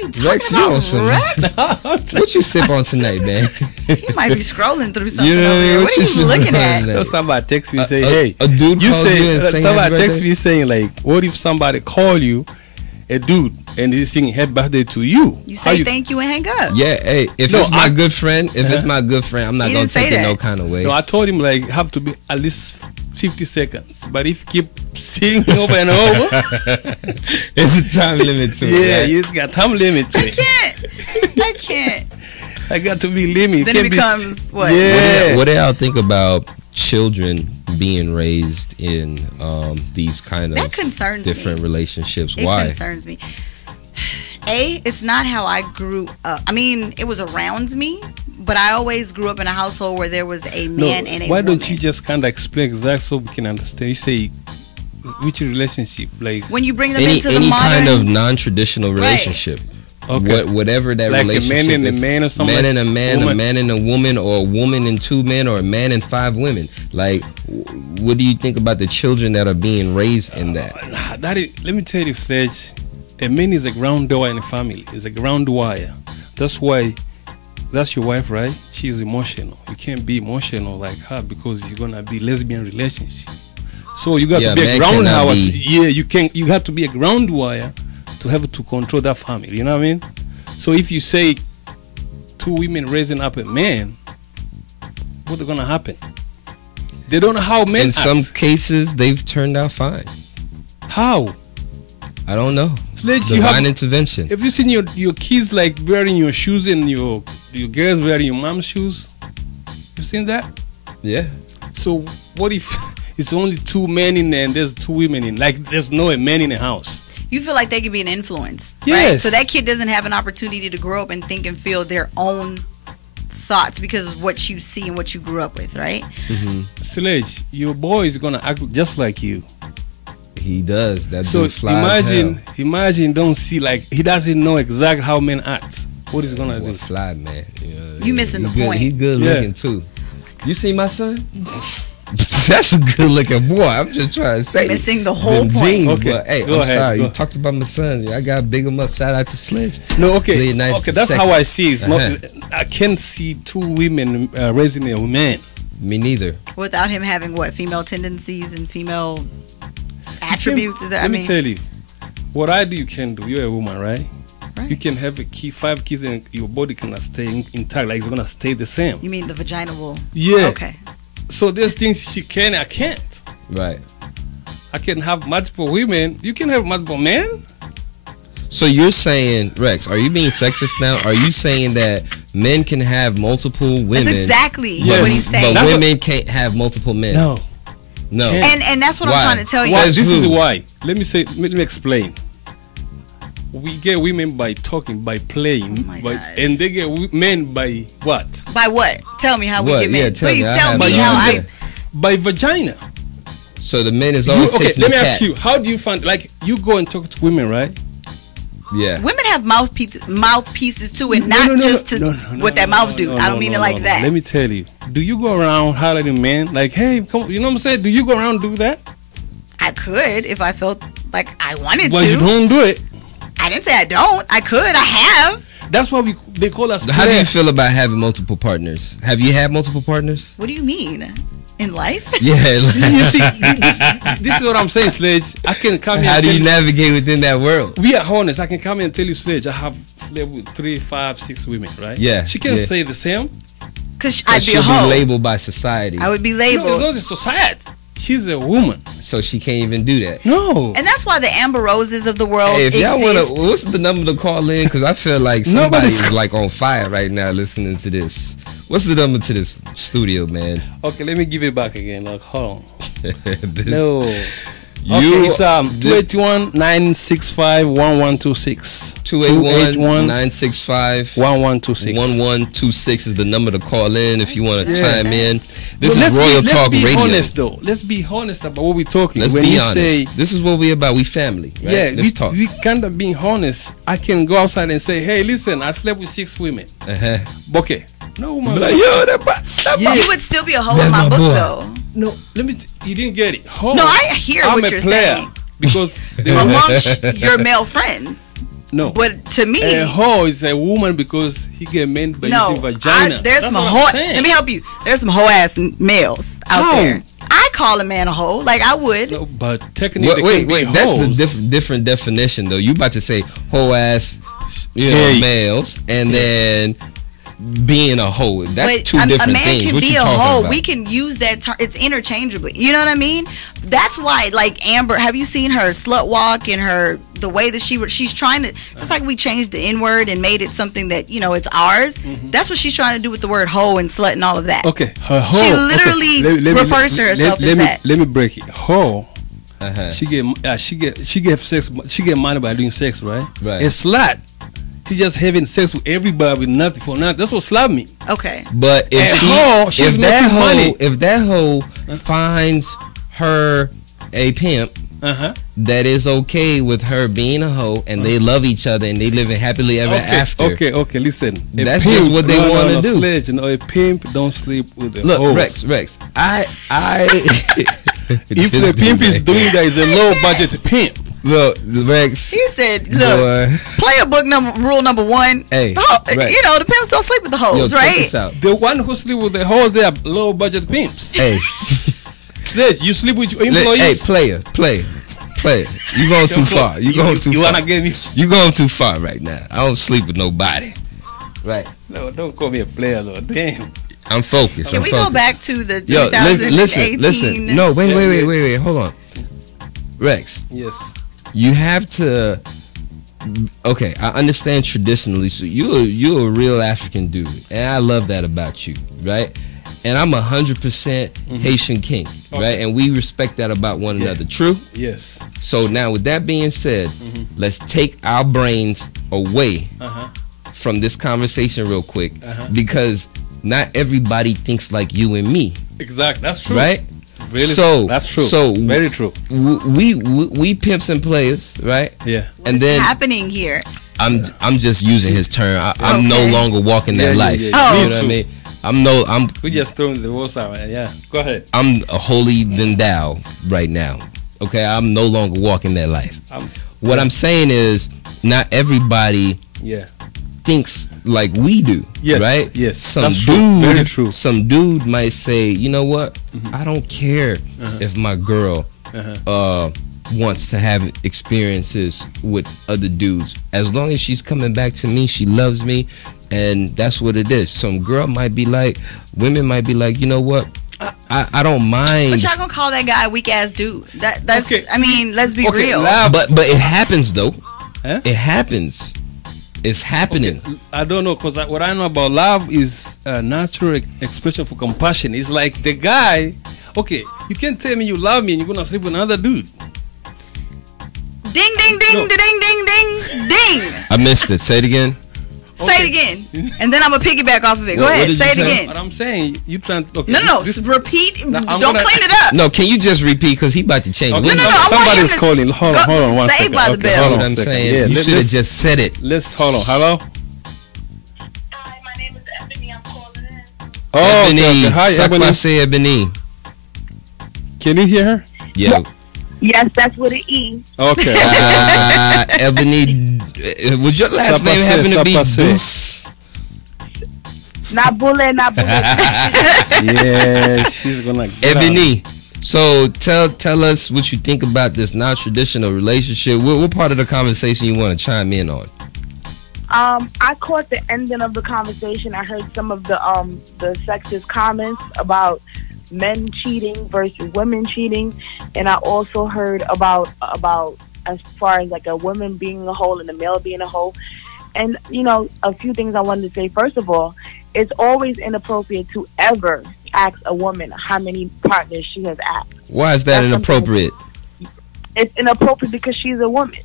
you talking about, Rex? What you sip on tonight, man? You might be scrolling through something over there. What are you looking at? Somebody text me saying, hey. A dude you say, somebody text me saying, like, what if somebody call you, a dude, and he's singing happy birthday to you? You say thank you and hang up. Yeah, hey, if it's my good friend, I'm not going to take it no kind of way. No, I told him, like, have to be at least 50 seconds. But if you keep singing over and over, it's a time limit to it. Yeah, it's got time limit to it. I can't. I got to be limited. Then it becomes what? Yeah. What do y'all think about children being raised in these kind that of concerns different me. relationships. It Why? concerns me. It's not how I grew up. I mean, it was around me, but I always grew up in a household where there was a man and a why woman. don't you just kind of explain exactly so we can understand? You say which relationship, like when you bring them Any into the modern kind of non-traditional relationship. okay, Whatever that like a relationship man and is. a man or something. Man like and a man, woman. a man and a woman, or a woman and two men, or a man and five women. Like, what do you think about the children that are being raised in that? That is, let me tell you, Sledge. A man is a ground wire in a family. Is a ground wire. That's why. That's your wife, right? She's emotional. You can't be emotional like her because it's gonna be lesbian relationship. So you got to be a ground wire. Yeah, you can. You have to be a ground wire to have to control that family. You know what I mean? So if you say two women raising up a man, what's gonna happen? They don't know how men. In some cases, they've turned out fine. How? I don't know. Sledge, Divine intervention. Have you seen your kids like wearing your shoes and your girls wearing your mom's shoes? You seen that? Yeah. So what if it's only two men in there and there's two women in? Like there's no man in the house. You feel like they could be an influence, Yes. right? So that kid doesn't have an opportunity to grow up and think and feel their own thoughts because of what you see and what you grew up with, right? Sledge, your boy is gonna act just like you. He does. That So dude fly as hell. imagine, don't see like he doesn't know exactly how men act. What is he gonna do? Fly, man. You missing the good, point. He good Yeah. looking too. You see my son? That's a good looking boy. I'm just trying to say. Missing the whole Them point. jeans, Okay, but, hey, go I'm ahead, sorry. go. You talked about my son. I got to big him up. Shout out to Sledge. No, okay, Really nice okay. That's second. how I see it. It's not. Uh-huh. I can't see two women raising a man. Me neither. Without him having what female tendencies and female attributes. Let me tell you, what I do, you can do. You're a woman, right? Right. You can have 5 kids and your body cannot stay intact. Like it's gonna stay the same. You mean the vagina will? Yeah. Okay. So there's things she can, I can't. Right. I can have multiple women. You can have multiple men. So you're saying, Rex, are you being sexist now? Are you saying that men can have multiple women? That's exactly Yes. what he's saying. But That's women can't have multiple men. No. No. Can't. And that's what Why? I'm trying to tell you. Why? This is who? why. Let me explain. We get women by talking, by playing, Oh my God. and they get men by what? By what? Tell me how we What? get men. Yeah, tell Please me. I tell have me no how idea. I. By vagina. So the men is always Okay, chasing let the me cat. ask you, how do you find, like, you go and talk to women, right? Yeah. Women have mouthpieces too, and not just to what that mouth do. I don't mean it like that. Let me tell you. Do you go around highlighting men? Like, hey, come, you know what I'm saying? Do you go around and do that? I could if I felt like I wanted Well, to. you don't do it. I didn't say I don't. I could. I have. That's why they call us. How do you players. feel about having multiple partners? Have you had multiple partners? What do you mean? In life? Yeah. You see, this is what I'm saying, Sledge. I can come here. How and do tell you navigate within that world? We are honest. I can come here and tell you, Sledge, I have slept with 3, 5, 6 women, right? Yeah, She can yeah. say the same. Because I'd be a She'll be hoe. labeled by society, I would be No, it's labeled. not the society. She's a woman. so she can't even do that. No. And that's why the Amber Roses of the world Hey, if y'all exist. wanna, what's the number to call in? Because I feel like somebody's like on fire right now listening to this. What's the number to this studio, man? Okay, let me give it back again. Like, hold on. This- No. You, Okay, it's this- 281-965-1126. 281-965 1126. 1126 is the number to call in if you want to Yeah. chime in. This But is Royal Talk Let's be Radio. honest, though. Let's be honest about what we're talking. Let's when be you honest. say, This is what we about. We family. Right? yeah, Let's talk. we kind of being honest. I can go outside and say, hey, listen, I slept with 6 women. Uh-huh. Okay. No woman. Be like, yo, that Yeah. You would still be a hoe in That's my my book, boy. though. No, you didn't get it. Hold No, on. I hear I'm what a you're player saying. because Amongst your male friends. no. But to me, A hoe is a woman because he get men by no. using vagina. There's That's some what hoe. I'm saying. Let me help you. There's some hoe ass males out How? there. I call a man a hoe. Like I would. No, but technically, Wait. That's the different definition, though. You about to say whole ass, you know, Hey. males, and then being a hoe. That's but two different things. A man can what be you a talking hoe. about? We can use that term. It's interchangeably. You know what I mean? That's why, like Amber, have you seen her slut walk and the way that she's trying to, just like we changed the N word and made it something that, you know, it's ours. That's what she's trying to do with the word hoe and slut and all of that. Okay, her hoe. She literally refers to herself as that. Let me break it. Hoe. She get sex. She get money by doing sex, right? Right. A slut. She just having sex with everybody with nothing for nothing. That's what slut mean. Okay. But if that hoe finds her a pimp that is okay with her being a hoe and they love each other and they live in happily ever after. Okay, listen. That's just what they want to do. Sledge, you know, a pimp don't sleep with a Look, hoes. Rex. I if the pimp is doing that, is a low budget pimp. Look, Rex. He said, "Look, player book rule number 1. Hey, Rex. You know the pimps don't sleep with the hoes, right? The one who sleep with the hoes, they are low budget pimps. Hey, Sledge, you sleep with your employees. Hey, player. You going too far. You going too far. You wanna get me? You going too far right now. I don't sleep with nobody. Right. No, don't call me a player though. Damn. I'm focused. Can we go back to the 2018? Listen. No, wait. Hold on. Rex. Yes. You have to. Okay, I understand traditionally. So you're a real African dude, and I love that about you, right? And I'm 100% Haitian king, right? And we respect that about one another. True? Yes. So now, with that being said, let's take our brains away from this conversation real quick, because not everybody thinks like you and me. Exactly. That's true. Right? Really? So that's true. So very true. We pimps and players, right? Yeah. What's happening here? I'm just using his term. I'm no longer walking that life. You know what I mean? We just throwing the words out. Yeah. Go ahead. I'm a holy than thou right now. Okay, I'm no longer walking that life. What I'm saying is, not everybody thinks like we do. Yes, right? Yes. Some That's dude, true. Very true. Some dude might say, you know what? I don't care if my girl wants to have experiences with other dudes. As long as she's coming back to me, she loves me, and that's what it is. Some girl might be like, women might be like, you know what? I don't mind. But y'all gonna call that guy a weak ass dude? That's. Okay. I mean, let's be real. But it happens though. It happens. It's happening. Okay. I don't know, because what I know about love is a natural expression for compassion. It's like the guy. Okay, you can't tell me you love me and you're gonna sleep with another dude. Ding ding ding ding ding ding. I missed it. Say it again. Say it again, and then I'm gonna piggyback off of it. Go ahead, say it again. What I'm saying, you trying? Okay, no, repeat. Don't clean it up. No, can you just repeat? Because he about to change. Okay. No, somebody's calling. Hold on, one second. Saved by the bell. Hold on, I'm saying. Yeah, you should have just said it. Let's hold on. Hello. Hi, my name is Ebony. I'm calling in. Oh, Ebony. okay. Hi, Ebony. Say Ebony. Can you hear her? Yeah. Yes, that's with an E. Okay. Ebony, would your last name happen to be Deuce? Not bullet, not bullet. Yeah, she's gonna get Ebony. So tell us what you think about this non-traditional relationship. What part of the conversation you want to chime in on? I caught the ending of the conversation. I heard some of the sexist comments about men cheating versus women cheating, and I also heard about as far as like a woman being a hoe and a male being a hoe. And you know, a few things I wanted to say. First of all, it's always inappropriate to ever ask a woman how many partners she has asked. Why is that inappropriate? It's inappropriate because she's a woman.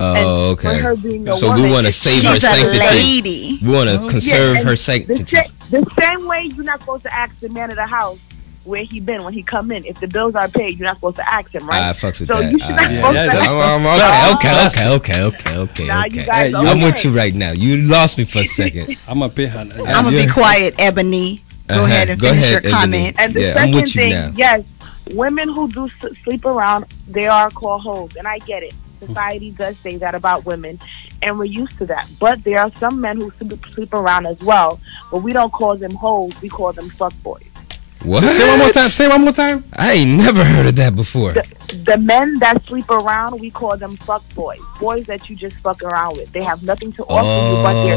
Oh, okay. Her being a so woman, we want to save her sanctity. Lady. We want to conserve her sanctity. The same way you're not supposed to ask the man of the house where he been when he come in. If the bills are paid, you're not supposed to ask him, right? I fucks with so that. You should not supposed to okay. I'm with you right now. You lost me for a second. I'm gonna pay her. I'm gonna be quiet, Ebony. Go ahead and finish your comment. And the second thing, yes, women who do sleep around, they are called hoes, and I get it. Society does say that about women, and we're used to that. But there are some men who sleep around as well, but we don't call them hoes. We call them fuckboys. What? Say one more time. Say one more time. I ain't never heard of that before. The men that sleep around, we call them fuck boys. Boys that you just fuck around with. They have nothing to offer you but their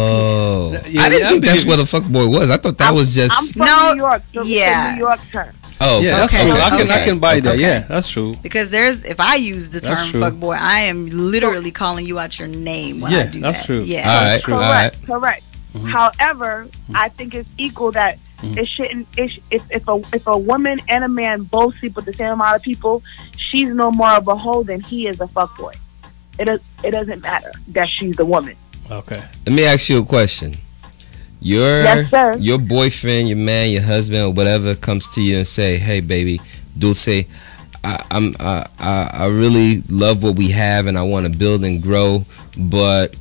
penis. Yeah, I didn't think that's what a fuck boy was. I thought that was just. I'm from New York, so it's a New York term. Oh, yeah, that's okay. true. Okay. I can buy that. Yeah, that's true. Because if I use the term fuckboy, I am literally calling you out your name when I do that. That's true. Yeah, all right, correct, all right. correct. Mm-hmm. However, I think it's equal that it shouldn't. If a woman and a man both sleep with the same amount of people, she's no more of a hoe than he is a fuckboy. It doesn't matter that she's the woman. Okay. Let me ask you a question. Yes, sir. Your boyfriend, your man, your husband, or whatever comes to you and say, "Hey, baby, Dulce, I really love what we have, and I want to build and grow, but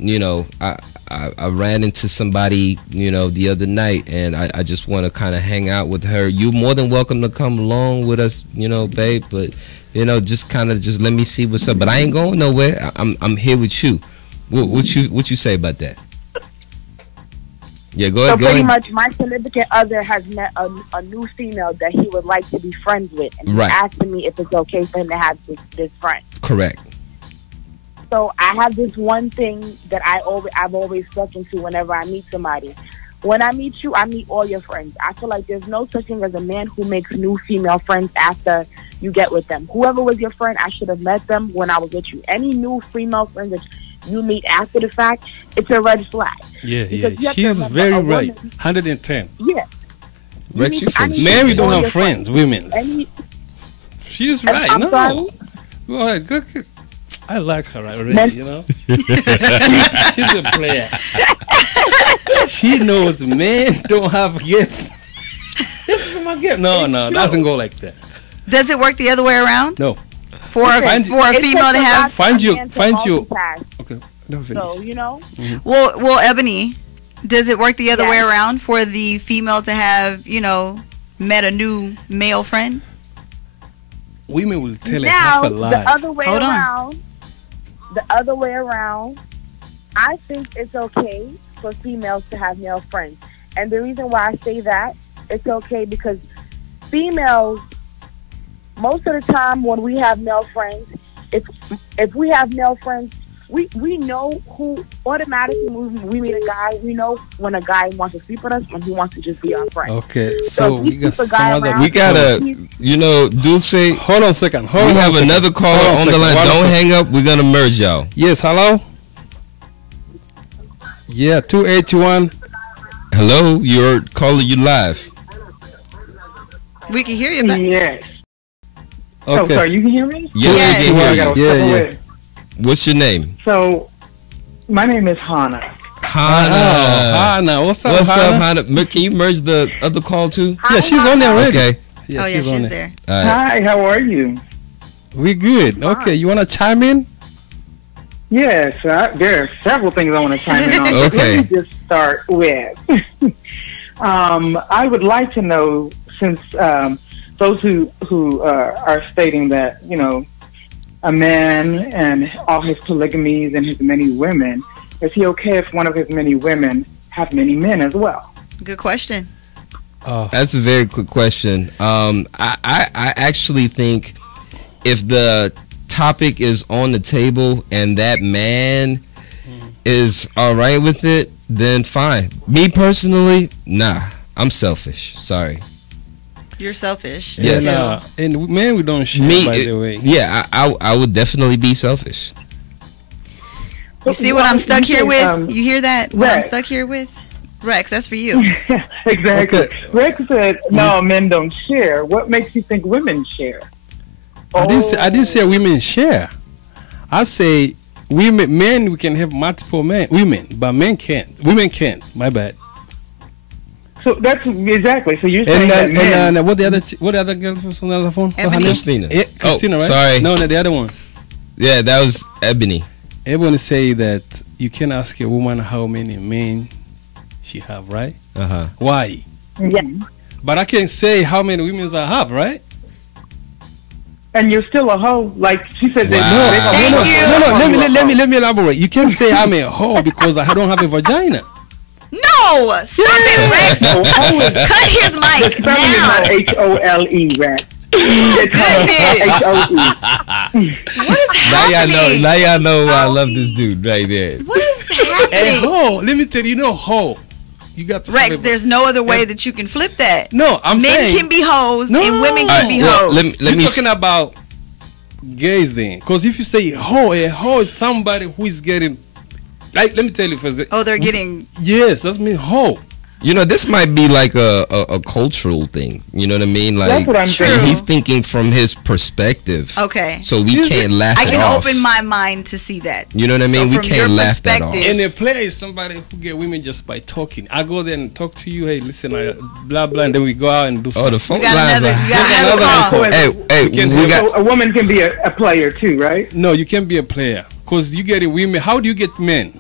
I ran into somebody the other night, and I just want to kind of hang out with her. You're more than welcome to come along with us, babe, but just let me see what's up. But I ain't going nowhere. I'm here with you. What you say about that?" Yeah, go ahead. So pretty much, my significant other has met a new female that he would like to be friends with, and he's asking me if it's okay for him to have this friend. Correct. So I have this one thing that I've always stuck into whenever I meet somebody. When I meet you, I meet all your friends. I feel like there's no such thing as a man who makes new female friends after you get with them. Whoever was your friend, I should have met them when I was with you. Any new female friends that you meet after the fact, it's a red flag. Yeah. She's very right. 110. Yeah. Man, we don't have friends, women. She's right. I'm sorry? Go ahead. Good. I like her already, She's a player. She knows men don't have gifts. This is my gift. No, it doesn't go like that. Does it work the other way around? No. For a female to have find you. Okay. So Mm-hmm. Well, Ebony, does it work the other way around for the female to have met a new male friend? Women will tell it half a lie. The other way around, I think it's okay for females to have male friends. And the reason why I say that, it's okay because females, most of the time when we have male friends, if we have male friends, we know who automatically when we meet a guy, we know when a guy wants to sleep with us, when he wants to just be our friend. Okay, so we got some other. We gotta, Dulce. Hold on a second. We have another caller on the line. Don't hang up. We're gonna merge y'all. Yes, hello. Yeah, 2821. Hello, you're calling you live. We can hear you back. Yes. Okay. Oh, sorry, you can hear me? Yeah. What's your name? So, my name is Hannah. Hannah. What's up, Hannah? Can you merge the other call too? Yeah, she's on there already. Okay. Yeah, she's there. Right. Hi, how are you? We good. Okay, you want to chime in? Yes, there are several things I want to chime in on. Okay. Let me just start with. I would like to know, since those who are stating that, a man and all his polygamies and his many women, is he okay if one of his many women have many men as well? Good question. That's a very good question. I actually think if the topic is on the table and that man is all right with it, then fine. Me personally, nah. I'm selfish. Sorry. You're selfish. Yes. And man, we don't share, by the way. Yeah, I would definitely be selfish. You see what I'm stuck here with? You hear that? What I'm stuck here with? Rex, that's for you. Exactly. Okay. Rex said, no, men don't share. What makes you think women share? I didn't say women share. I say men, we can have multiple women, but men can't. Women can't. My bad. So that's exactly. So you're saying that men. And what the other girl was on the other phone? Christina. Yeah, Christina, right? Sorry. No, the other one. Yeah, that was Ebony. Everyone say that you can ask a woman how many men she have, right? Why? Yeah. But I can say how many women I have, right? And you're still a hoe, like she said. Wow. No. Let me elaborate. You can't say I'm a hoe because I don't have a vagina. No, No! Stop it, Rex. Cut his The mic spelling is not now. H-O-L-E, Rex. It's H-O-E. What is happening? Now y'all know why I love this dude right there. What is And happening? ho, let me tell you, ho. You got to Rex, there's no other way that you can flip that. No, I'm Men saying can be hoes No. and women All can be well, hoes. let you're me talking about gays then. Because if you say ho, a ho is somebody who is getting, like, let me tell you first. Oh, they're getting. Yes, that's me, ho. You know, this might be like a cultural thing. You know what I mean? Like, That's what I'm saying. he's thinking from his perspective. Okay. So we can't laugh I it can off. open my mind to see that. You know what I mean? So We from your can't laugh that off. perspective- And a player is somebody who get women just by talking. I go there and talk to you. Hey, listen, blah blah, and then we go out and do Oh, the something. phone got lines another- are. you got another call. Hey, can- we got. So a woman can be a player too, right? No, you can't be a player because you get women. How do you get men?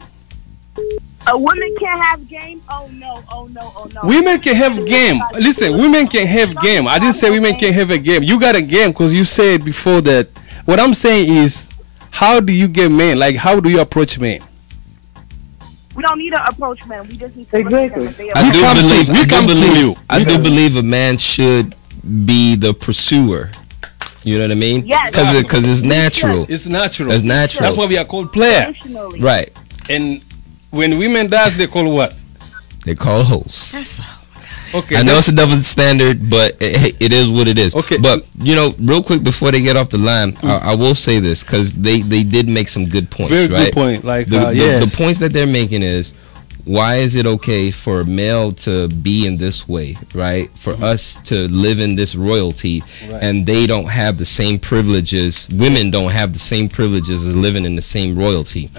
A woman can't have game? Oh no, oh no, oh no. Women can have game. Listen, women can have game. I didn't say women can have a game. You got a game because you said before that. What I'm saying is, how do you get men? Like, how do you approach men? We don't need to approach men. We just need to Exactly. look at them. If they I We do come to- believe. we I do come to believe. you. I We do come. believe a man should be the pursuer. You know what I mean? Yes. Because it's natural. It's natural. It's natural. That's why we are called player. traditionally. Right. And when women does, they call what? They call hoes. That's Okay. I know that's- it's a double standard, but it is what it is. Okay. But, you know, real quick before they get off the line, I will say this because they did make some good points, very right? good point. Like, The yes. points that they're making is, why is it okay for a male to be in this way, right? For us to live in this royalty, Right. and they don't have the same privileges. Women don't have the same privileges as living in the same royalty.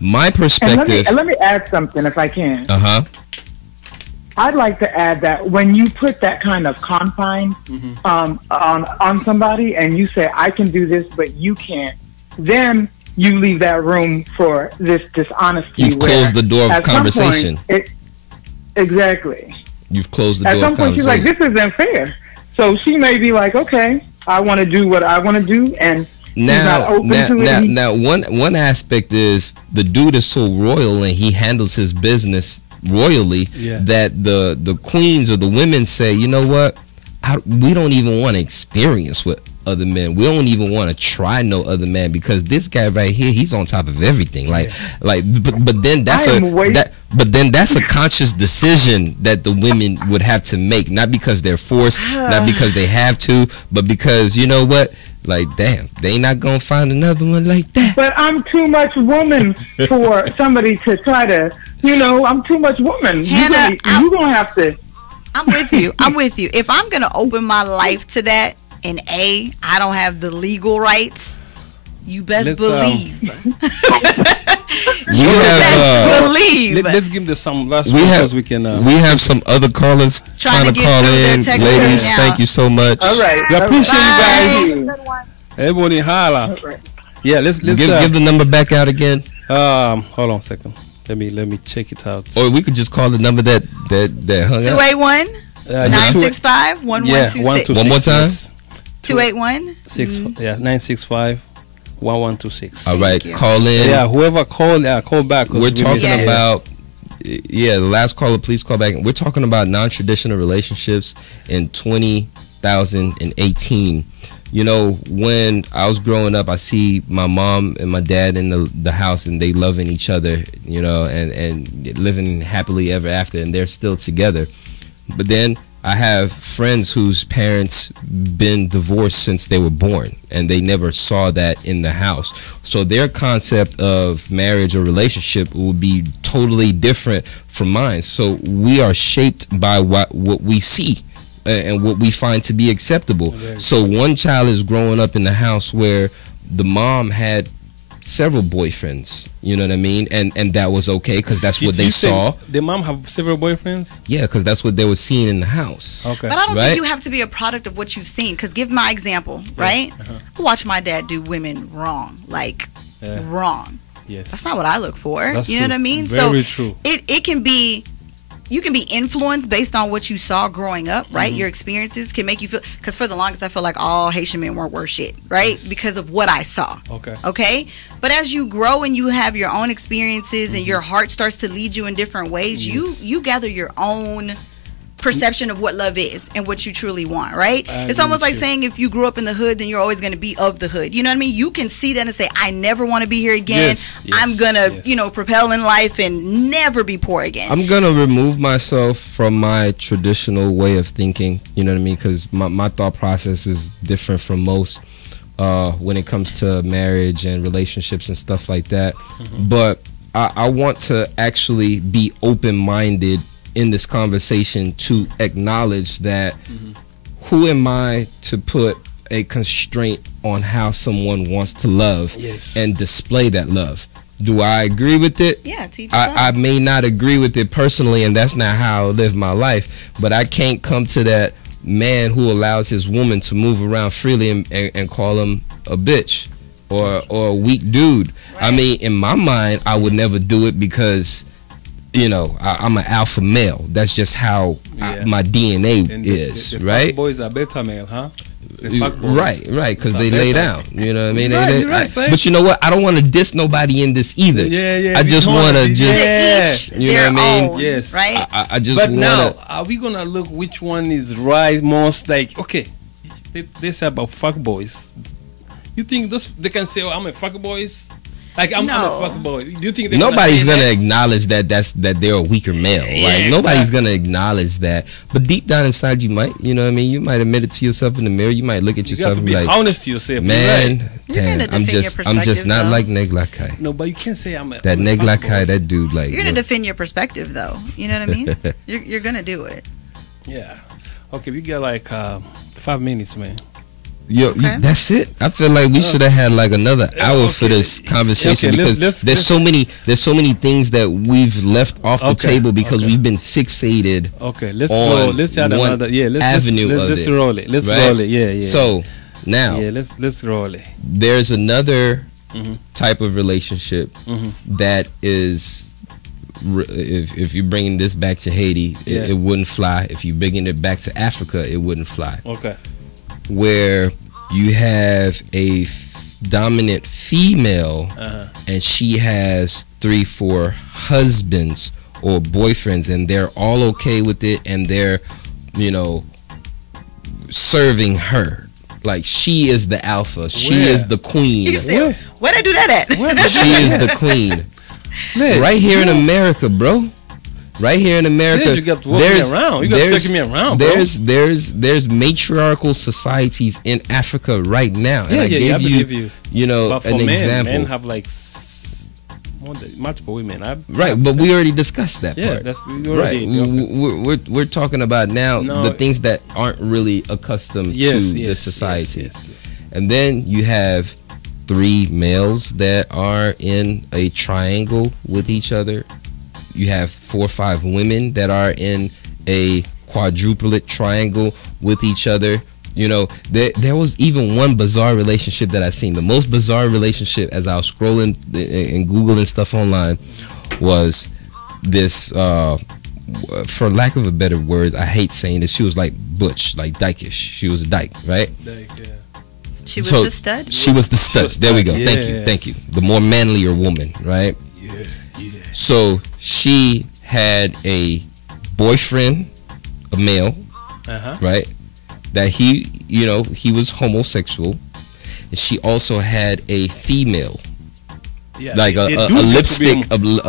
My And perspective. let me add something if I can. Uh-huh. I'd like to add that when you put that kind of confine on somebody and you say, I can do this, but you can't, then you leave that room for this dishonesty. You've where closed the door of at some point, conversation. Exactly. You've closed the At door some of point, she's like, conversation. this isn't fair. So she may be like, okay, I want to do what I want to do, and she's not open to it. Now, one aspect is the dude is so royal and he handles his business royally that the queens or the women say, you know what, we don't even want to experience with other men. We don't even want to try no other man because this guy right here, he's on top of everything. But then that's a conscious decision that the women would have to make, not because they're forced, not because they have to, but because, you know what, like, damn, they not gonna find another one like that. But I'm too much woman for somebody to try to, I'm too much woman. Hannah, You're going to have to. I'm with you. I'm with you. If I'm gonna open my life to that, and I don't have the legal rights, you best believe. Let's give this some last we have some other callers trying to call in. Ladies, thank you so much. All right. We appreciate Bye. you guys. Everybody holla. Yeah, let's give the number back out again. Hold on a second. Let me check it out. Or we could just call the number that hung out. 281 965 1126. One more time. 281 965 1126. All right, call in. Yeah, whoever called, call back. We're talking about the last caller. Please call back. We're talking about non-traditional relationships in 2018. You know, when I was growing up, I see my mom and my dad in the house, and they loving each other, you know, and living happily ever after, and they're still together. But then I have friends whose parents been divorced since they were born, and they never saw that in the house. So their concept of marriage or relationship will be totally different from mine. So we are shaped by what we see and what we find to be acceptable. So one child is growing up in the house where the mom had several boyfriends, you know what I mean, and that was okay because that's what they saw. The mom have several boyfriends? Yeah, because that's what they were seeing in the house. Okay. But I don't think you have to be a product of what you've seen. Because give my example, right? I watch my dad do women wrong, wrong. Yes. That's not what I look for. That's you know true. what I mean? Very so true. It can be you can be influenced based on what you saw growing up, right? Your experiences can make you feel, because for the longest I feel like all Haitian men weren't worth shit, right? Yes. Because of what I saw. Okay. But as you grow and you have your own experiences and your heart starts to lead you in different ways, you gather your own perception of what love is and what you truly want, right? It's almost like saying if you grew up in the hood, then you're always going to be of the hood. You know what I mean? You can see that and say, I never want to be here again. Yes, I'm going to, propel in life and never be poor again. I'm going to remove myself from my traditional way of thinking, you know what I mean? Because my thought process is different from most when it comes to marriage and relationships and stuff like that. But I want to actually be open-minded in this conversation to acknowledge that who am I to put a constraint on how someone wants to love and display that love? Do I agree with it? Yeah, I may not agree with it personally, and that's not how I live my life, but I can't come to that man who allows his woman to move around freely and call him a bitch or a weak dude. Right. I mean, in my mind, I would never do it because I'm an alpha male. That's just how my DNA is, the right? Fuck boys are beta male, huh? Right, because they lay down. You know what I mean? But you know what? I don't want to diss nobody in this either. I just want to you know what I mean? Yes. Right? I just But wanna, now, are we going to look which one is right most? Like, okay, they say about fuck boys. You think they can say, oh, I'm a fuck boys? Like I'm a fuckboy. Do you think nobody's gonna acknowledge that they're a weaker male? Like nobody's gonna acknowledge that. But deep down inside, you might. You know what I mean? You might admit it to yourself in the mirror. You might look at yourself and be like, honest to yourself. Man, damn, I'm just not like Neg Lakai. No, but you can't say I'm a that Neg Lakai. That dude, like you're gonna defend your perspective, though. You know what I mean? you're gonna do it. Yeah. Okay, we got like 5 minutes, man. Yo, that's it. I feel like we should have had like another hour for this conversation because there's so many things that we've left off the table because we've been fixated. Okay, let's go. Let's add another. Yeah, let's roll it. Let's roll it. Yeah. So now, let's roll it. There's another type of relationship that is. If you're bringing this back to Haiti, it wouldn't fly. If you're bringing it back to Africa, it wouldn't fly. Okay. Where you have a dominant female and she has 3-4 husbands or boyfriends and they're all okay with it and they're serving her like she is the alpha, she is the queen. Where'd I do that at? She is the queen. Right here in America, bro. Right here in America, you got to walk me around. You got to take me around, bro. There's matriarchal societies in Africa right now, and I gave you an example. Men have like multiple women. Right, but we already discussed that part. That's we already. We're talking about now the things that aren't really accustomed to the society, yes. And then you have 3 males that are in a triangle with each other. You have 4 or 5 women that are in a quadruplet triangle with each other. There was even one bizarre relationship that I've seen. The most bizarre relationship as I was scrolling and Googling stuff online was this, for lack of a better word, I hate saying this, she was like butch, like dykish. She was a dyke, right? Dyke, yeah. She was the stud? She was the stud. There we go. Yes. Thank you. The more manlier woman, right? Yeah. So she had a boyfriend, a male, right? That he was homosexual. And she also had a female, like a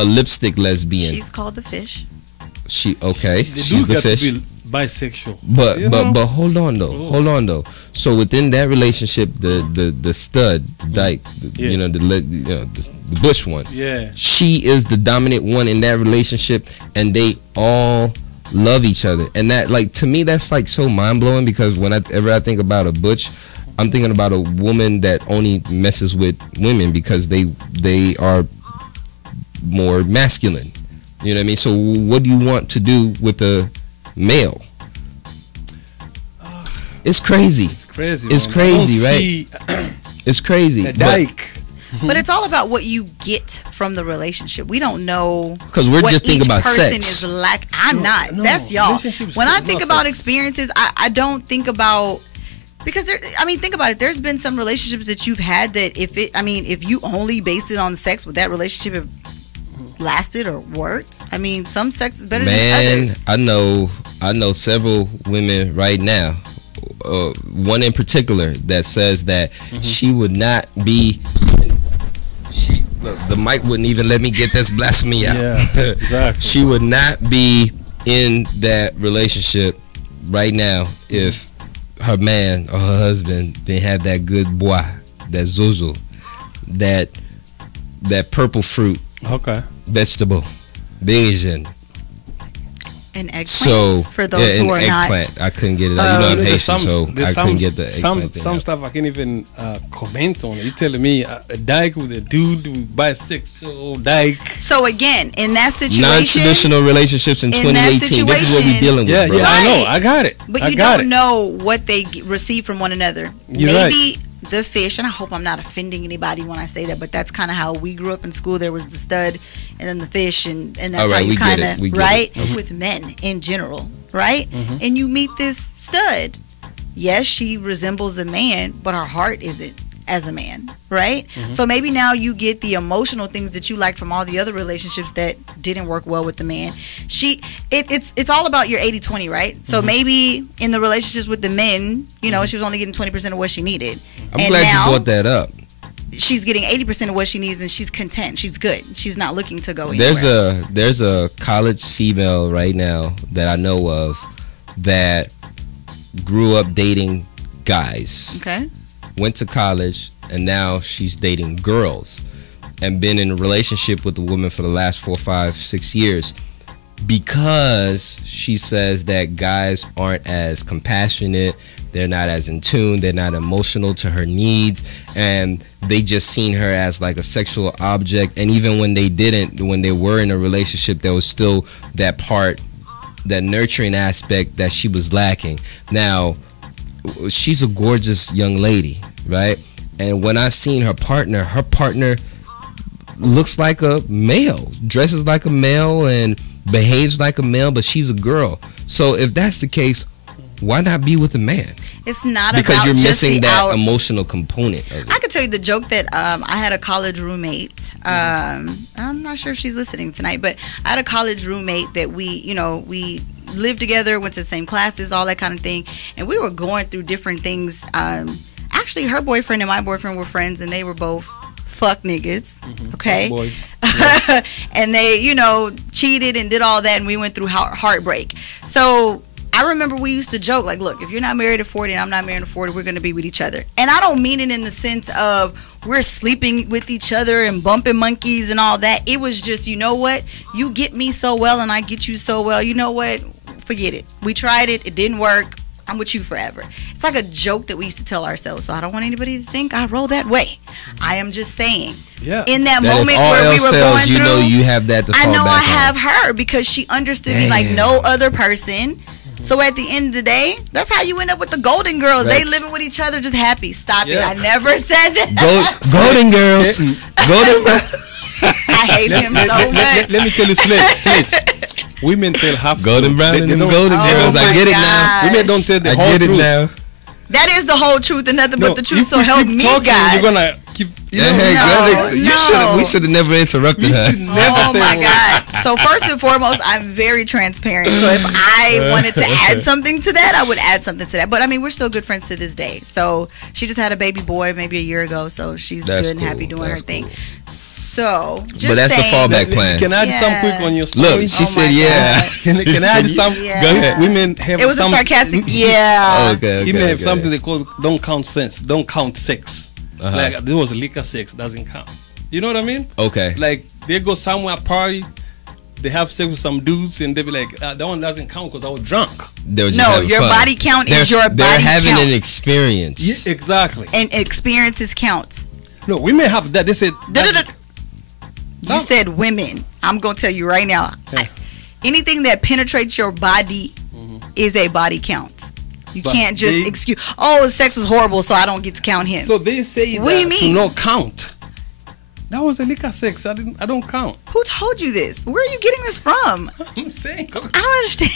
lipstick lesbian. She's called the fish. She's the fish. To be bisexual. But hold on though. So within that relationship, the stud, the dyke, the bush one. Yeah. She is the dominant one in that relationship, and they all love each other. And that, like, to me, that's like so mind blowing because whenever I think about a butch, I'm thinking about a woman that only messes with women because they are more masculine. You know what I mean? So what do you want to do with a male? It's crazy. It's crazy. It's crazy, right? It's crazy. A dyke. but it's all about what you get from the relationship. We don't know because we're just thinking about sex. I'm not. That's y'all. When I think about experiences, I don't think about. Because think about it. There's been some relationships that you've had that if you only based it on sex, would that relationship have lasted or worked? I mean, some sex is better than others. I know several women right now. One in particular that says that she would not be. The mic wouldn't even let me get this blasphemy out. Yeah, exactly. She would not be in that relationship right now if her man or her husband didn't have that good boy, that zuzu, that purple fruit, vegetable, Asian. An eggplant for those who are eggplant. I couldn't get it out. I'm Haitian, so I couldn't get the eggplant some stuff I can't even comment on. You're telling me a dyke with a dude who bisexual dyke. So again, in that situation, non-traditional relationships in 2018. This is what we're dealing with, bro. Yeah, I know. I got it. But you don't know what they receive from one another. You're Maybe the fish, and I hope I'm not offending anybody when I say that, but that's kind of how we grew up in school. There was the stud and then the fish, and that's how you kind of, right? With men in general, right? And you meet this stud. Yes, she resembles a man, but her heart isn't as a man, right? So maybe now you get the emotional things that you like from all the other relationships that didn't work well with the man. It's all about your 80-20, right? So maybe in the relationships with the men, she was only getting 20% of what she needed. I'm glad you brought that up. She's getting 80% of what she needs, and she's content. She's good. She's not looking to go anywhere. There's a college female right now that I know of that grew up dating guys. Okay. Went to college, and now she's dating girls and been in a relationship with a woman for the last 4, 5, 6 years because she says that guys aren't as compassionate, they're not as in tune, they're not emotional to her needs, and they just seen her as like a sexual object. And even when they were in a relationship, there was still that part, that nurturing aspect that she was lacking. Now, she's a gorgeous young lady, right? And when I seen her partner looks like a male, dresses like a male, and behaves like a male, but she's a girl. So if that's the case, why not be with a man? It's not because about you're just missing that emotional component of it. I could tell you the joke that I had a college roommate. I'm not sure if she's listening tonight, but I had a college roommate that we lived together, went to the same classes, all that kind of thing, and we were going through different things. Actually, her boyfriend and my boyfriend were friends, and they were both fuck niggas, okay? Boys. Yeah. And they, cheated and did all that, and we went through heartbreak. So I remember we used to joke, like, look, if you're not married at 40 and I'm not married at 40, we're going to be with each other. And I don't mean it in the sense of we're sleeping with each other and bumping monkeys and all that. It was just, you know what? You get me so well and I get you so well. You know what? Forget it. We tried it. It didn't work. I'm with you forever. It's like a joke that we used to tell ourselves. So I don't want anybody to think I roll that way. I am just saying. Yeah. In that moment where we were going through, you have that to fall I know back I on. have her because she understood me like no other person. So at the end of the day, that's how you end up with the Golden Girls. They living with each other, just happy. Stop it. I never said that. Golden Girls. Golden. I hate him so much. Let me tell you, Sledge. Women tell half Golden Brown and them Golden Girls. I get it now. Women don't tell the whole truth. I get it now. That is the whole truth and nothing but the truth. So help me, God. You're gonna keep. We should have never interrupted her. Oh my God! So first and foremost, I'm very transparent. So if I wanted to add something to that, I would add something to that. But I mean, we're still good friends to this day. So she just had a baby boy maybe a year ago. So she's good and happy doing her thing. So, but that's the fallback plan. Can I add some quick on your story? Look, she said, yeah. Can I add some? Yeah. Go ahead. Women have. It was a sarcastic. Yeah. Okay. Women have something they call don't count sex. Don't count sex. Like this was liquor sex doesn't count. You know what I mean? Okay. Like they go somewhere party, they have sex with some dudes, and they be like, that one doesn't count because I was drunk. No, your body count is your body count. They're having an experience. Yeah, exactly. And experiences count. No, women have that. They said. You said women. I'm going to tell you right now. Yeah. Anything that penetrates your body is a body count. You can't just excuse, sex was horrible, so I don't get to count him. So they say what do you mean? To not count. That was a liquor sex. I don't count. Who told you this? Where are you getting this from? I'm saying. I don't understand.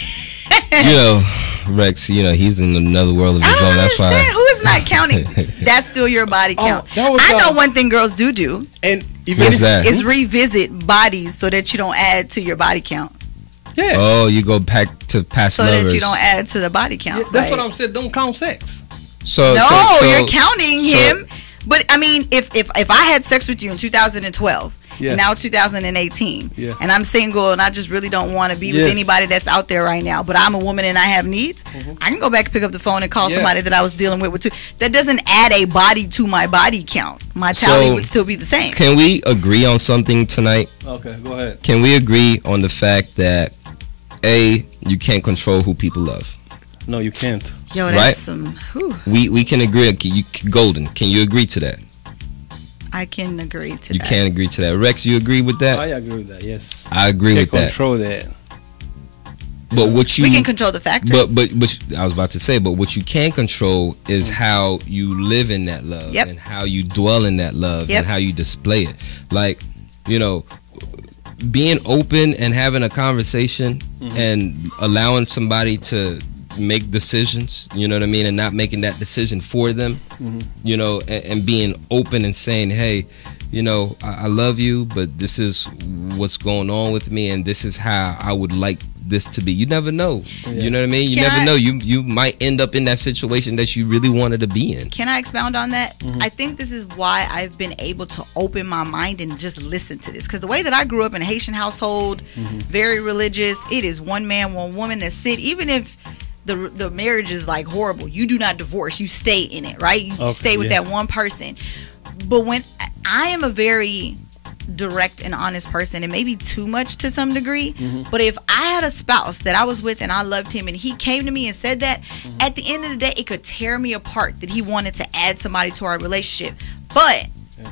You know, Rex, he's in another world of his own. That's why. Who is not counting? That's still your body count. I know one thing girls do. And what's that? Is revisit bodies so that you don't add to your body count. Yes. Oh, you go back to past so lovers. that you don't add to the body count. Yeah, that's what I'm saying. Don't count sex. So you're counting him. But I mean, if I had sex with you in 2012, and now 2018, and I'm single and I just really don't want to be with anybody that's out there right now, but I'm a woman and I have needs, I can go back and pick up the phone and call somebody that I was dealing with too. That doesn't add a body to my body count. My tally would still be the same. Can we agree on something tonight? Okay, go ahead. Can we agree on the fact that you can't control who people love? No, you can't. Yo, that's right? some. We can agree. Golden, can you agree to that? I can agree to that. You can't agree to that. Rex, you agree with that? I agree with that. Yes. I agree with that. Control that. But what you we can control the factors. But I was about to say, but what you can control is how you live in that love and how you dwell in that love and how you display it. Like, being open and having a conversation and allowing somebody to make decisions, you know what I mean, and not making that decision for them, and being open and saying, hey, I love you, but this is what's going on with me, and this is how I would like this to be. You never know. You know what I mean? You never know. You might end up in that situation that you really wanted to be in. Can I expound on that? I think this is why I've been able to open my mind and just listen to this. Because the way that I grew up in a Haitian household, very religious, it is one man, one woman, that's it. Even if the marriage is like horrible, you do not divorce. You stay in it, right? You stay with that one person. But when I am a very direct and honest person, and maybe too much to some degree, but if I had a spouse that I was with and I loved him and he came to me and said that, at the end of the day it could tear me apart that he wanted to add somebody to our relationship. But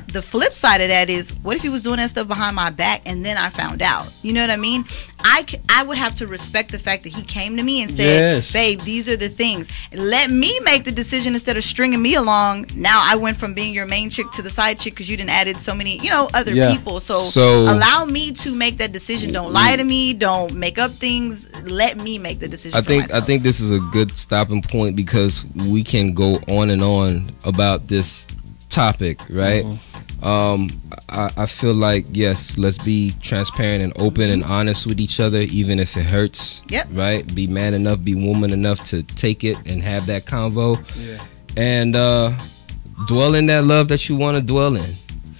the flip side of that is, what if he was doing that stuff behind my back and then I found out? You know what I mean? I would have to respect the fact that he came to me and said, babe, these are the things. Let me make the decision instead of stringing me along. Now I went from being your main chick to the side chick because you didn't added so many, other people. So allow me to make that decision. Don't lie to me. Don't make up things. Let me make the decision. I think this is a good stopping point, because we can go on and on about this topic, right? I feel like, yes, let's be transparent and open and honest with each other, even if it hurts. Right? Be man enough, be woman enough to take it and have that convo, and dwell in that love that you want to dwell in.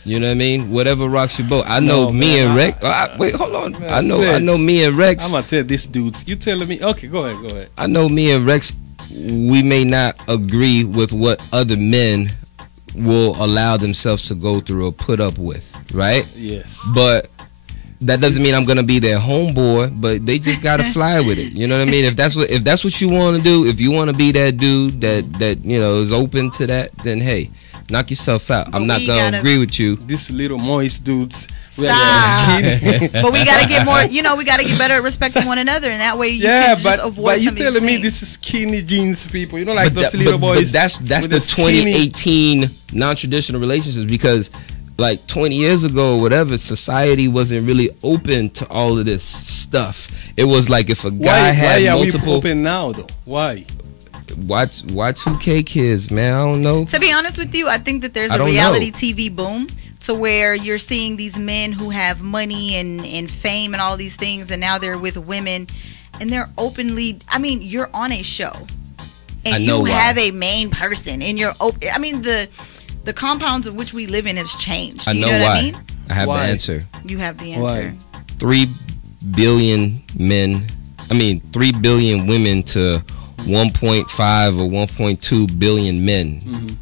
You know what I mean? Whatever rocks your boat. I know and Rex. Wait, hold on. Man, I know me and Rex. I'm gonna tell these dudes. You telling me? Okay, go ahead. I know me and Rex. We may not agree with what other men will allow themselves to go through or put up with, right? Yes. But that doesn't mean I'm gonna be their homeboy, but they just gotta fly with it. You know what I mean? If that's what you want to do, if you want to be that dude that is open to that, then hey, knock yourself out. I'm not gonna agree with you. These little moist dudes. Stop. But we gotta get more. We gotta get better at respecting one another, and that way you can just avoid. But you telling me this is skinny jeans people? Like those little boys. But that's the 2018 non-traditional relationships, because like 20 years ago or whatever, society wasn't really open to all of this stuff. It was like if a guy had multiple. Why are we open now though? Why? Why 2K kids, man? I don't know. To be honest with you, I think that there's a reality TV boom, to where you're seeing these men who have money and fame and all these things, and now they're with women, and they're openly. I mean, you're on a show, and you have a main person, and you're open. I mean, the compounds of which we live in has changed. I know why. What I mean? I have the answer. You have the answer. 3 billion men. 3 billion women to 1.5 or 1.2 billion men.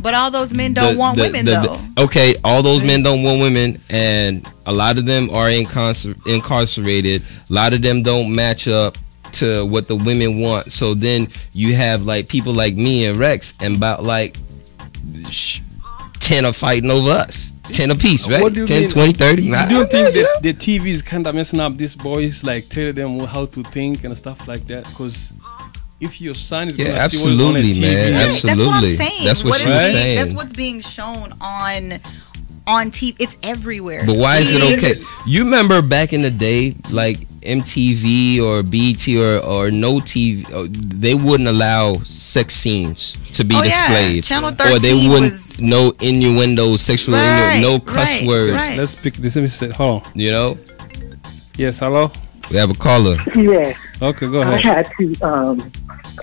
But all those men don't want women, though. Okay, all those men don't want women, and a lot of them are incarcerated. A lot of them don't match up to what the women want. So then you have like people like me and Rex, and about like 10 are fighting over us. 10 apiece, right? 10, 20, 30. You don't think that the TV is kind of messing up these boys, like telling them how to think and stuff like that? Because if your son is going to see what's on the TV, man, absolutely. That's what I'm saying. That's what she's saying. That's what's being shown on TV. It's everywhere. But why is it okay? You remember back in the day, like MTV or BT or no TV, they wouldn't allow sex scenes to be displayed. Yeah. Channel 13 or they wouldn't, no innuendo, sexual innuendo, no cuss words. Right. Let's pick this. Let me say, hold on. You know? Yes, hello? We have a caller. Yeah. Okay, go ahead.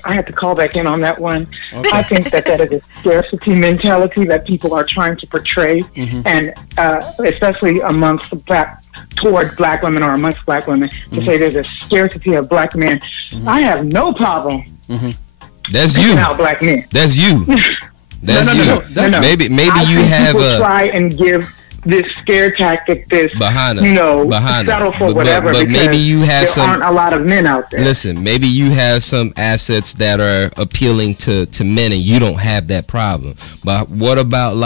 I had to call back in on that one. Okay. I think that is a scarcity mentality that people are trying to portray, and especially towards black women or amongst black women, to say there's a scarcity of black men. I have no problem. That's you. Out black men. That's you. That's you. No. Maybe I you think have people a try and give this scare tactic, settle for whatever. But maybe you have there aren't a lot of men out there. Listen, maybe you have some assets that are appealing to men, and you don't have that problem. But what about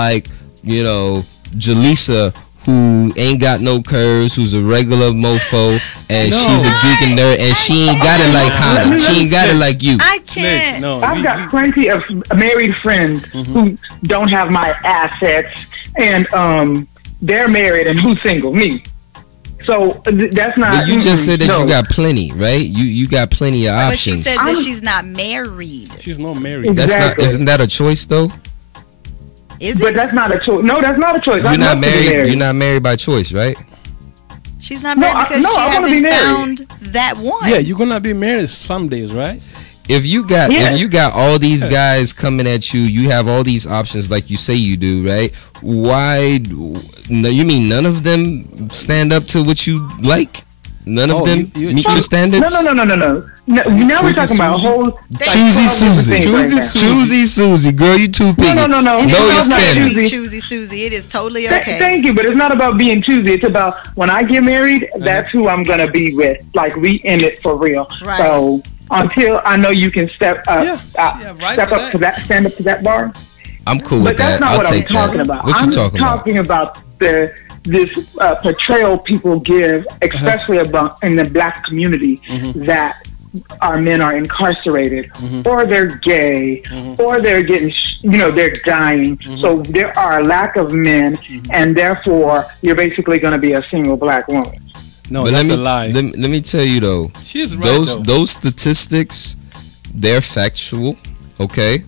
Jaleesa, who ain't got no curves, who's a regular mofo, and she's a geek and nerd, and she ain't got it like Hannah. She ain't got it like you. I can't. I've got plenty of married friends who don't have my assets, and they're married, and who's single? Me. So that's not. But you just said that you got plenty, right? You got plenty of options. But she said that she's not married. She's not married. Exactly. Isn't that a choice though? Is it? But that's not a choice. No, that's not a choice. You're not married. You're not married by choice, right? She's not married because she hasn't found that one. Yeah, you're gonna be married some days, right? If you got all these guys coming at you, you have all these options like you say you do, right? Why? You mean none of them stand up to what you like? None of them meet your standards? No. Now we're talking about a whole Choosy Susie, girl, you too picky. No. Know your standards. Choosy Susie, it is totally okay. Thank you, but it's not about being choosy. It's about when I get married, that's who I'm gonna be with. Like we in it for real. Right. So until I know you can stand up to that bar. I'm cool with that. But that's not what I'm talking about. What you talking about? I'm talking about this portrayal people give, especially about in the black community, that our men are incarcerated, or they're gay, or they're getting, they're dying. So there are a lack of men, and therefore you're basically going to be a single black woman. No, but that's a lie. Let me tell you though. She's right. Those statistics, they're factual. Okay.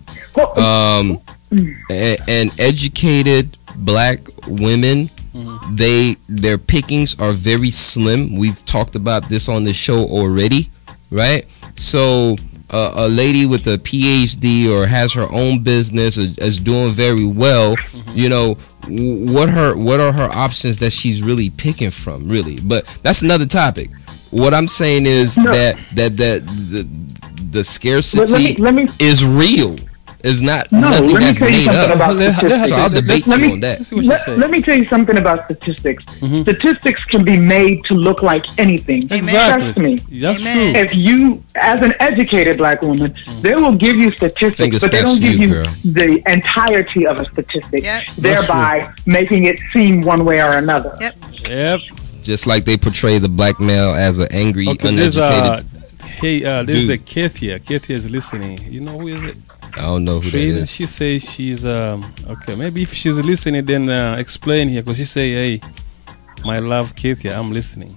And educated black women, their pickings are very slim. We've talked about this on the show already, right? So a lady with a PhD or has her own business is doing very well. What are her options that she's really picking from, really? But that's another topic. What I'm saying is that the scarcity is real. It's not nothing that's made up. So I'll debate you on that. Let me tell you something about statistics. Statistics can be made to look like anything. Exactly. Trust me. That's true. If you, as an educated black woman, they will give you statistics, but they don't give you the entirety of a statistic, thereby making it seem one way or another. Yep. Just like they portray the black male as an angry, uneducated. There's a Keith here. Keith is listening. You know who is it? I don't know who that is. She says she's okay. Maybe if she's listening, then explain here, because she say, "Hey, my love, Keithia, I'm listening."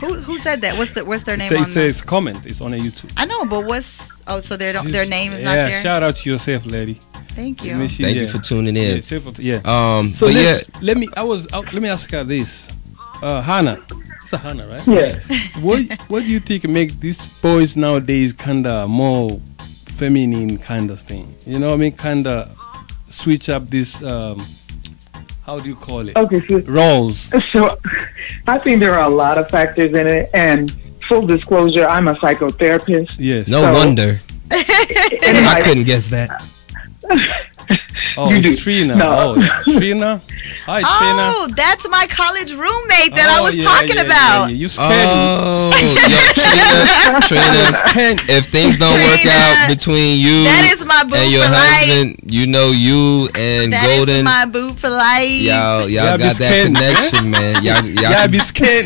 Who said that? What's their name? It says comment. It's on a YouTube. I know, but so their name is not there. Yeah, shout out to yourself, lady. Thank you. Thank you for tuning in. So let me ask her this, Hannah. It's a Hannah, right? Yeah. What do you think make these boys nowadays kinda more feminine kind of thing? You know what I mean? Kind of switch up this, how do you call it? Okay, so roles. So I think there are a lot of factors in it. And full disclosure, I'm a psychotherapist. Yes. No wonder. I couldn't guess that. Oh, it's Trina. No. Oh, Trina. Hi, Trina. Oh, that's my college roommate that I was talking about. Yeah. You scared me. Trina, if things don't work out between you and your husband, you and Golden. That is my boo for life. Y'all got that connection, man. Y'all be scared.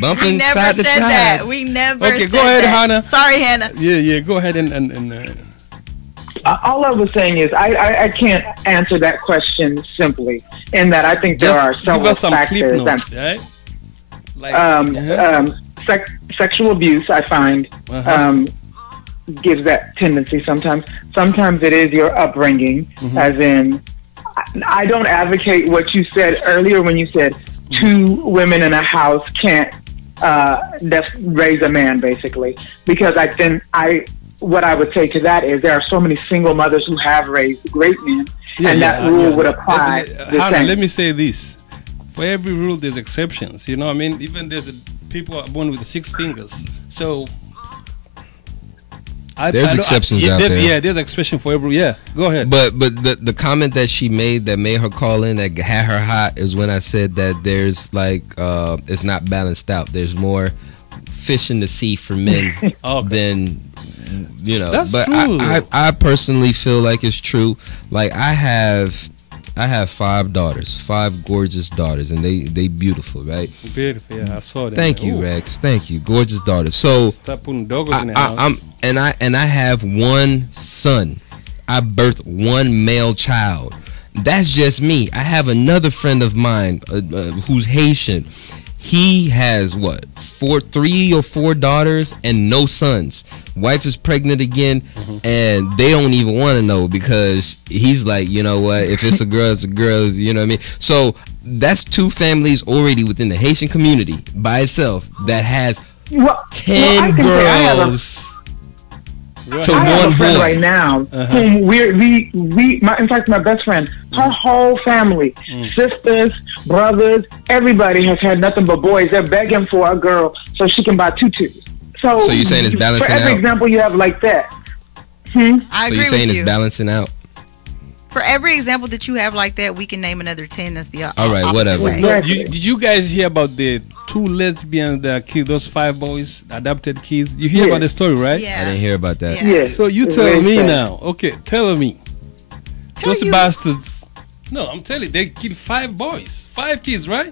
Bumping never side to said side. that. We never Okay, said go ahead, that. Hannah. Sorry, Hannah. Yeah, go ahead and all I was saying is I can't answer that question simply. In that I think there are several factors. Notes, right? Like, sexual abuse, I find, gives that tendency sometimes. Sometimes it is your upbringing, as in, I don't advocate what you said earlier when you said two women in a house can't raise a man, basically. Because what I would say to that is there are so many single mothers who have raised great men, and that rule would apply. Let me say this. For every rule, there's exceptions. You know what I mean? Even people are born with 6 fingers. So there's exceptions out there. Yeah, there's exception for every. Yeah, go ahead. But the comment that she made that made her call in, that had her hot, is when I said that there's like it's not balanced out. There's more fish in the sea for men than, you know. That's but true. I personally feel like it's true. Like I have 5 daughters, 5 gorgeous daughters, and they beautiful, right? Beautiful, yeah, I saw that. Thank you, Rex. Thank you, gorgeous daughters. So stop putting doggos in the house. I have 1 son. I birthed 1 male child. That's just me. I have another friend of mine who's Haitian. He has 3 or 4 daughters and no sons. Wife is pregnant again, and they don't even want to know because he's like, you know what? If it's a girl, it's a girl. You know what I mean? So that's 2 families already within the Haitian community by itself that has 10 girls. To I have one a friend boy right now whom in fact, my best friend, her whole family, sisters, brothers, everybody has had nothing but boys. They're begging for a girl so she can buy tutus. So you're saying it's balancing out? For every example you have like that. I agree so you're saying with it's you. balancing out? For every example that you have like that, we can name another 10. That's the all right, whatever. way. No, did you guys hear about the 2 lesbians that killed those 5 boys, adopted kids? You hear about the story, right? Yeah. I didn't hear about that. Yeah. Yes. So you It's tell very me sad. now. Okay, tell me. Tell Those you. bastards. No, I'm telling you, they killed 5 boys, 5 kids, right?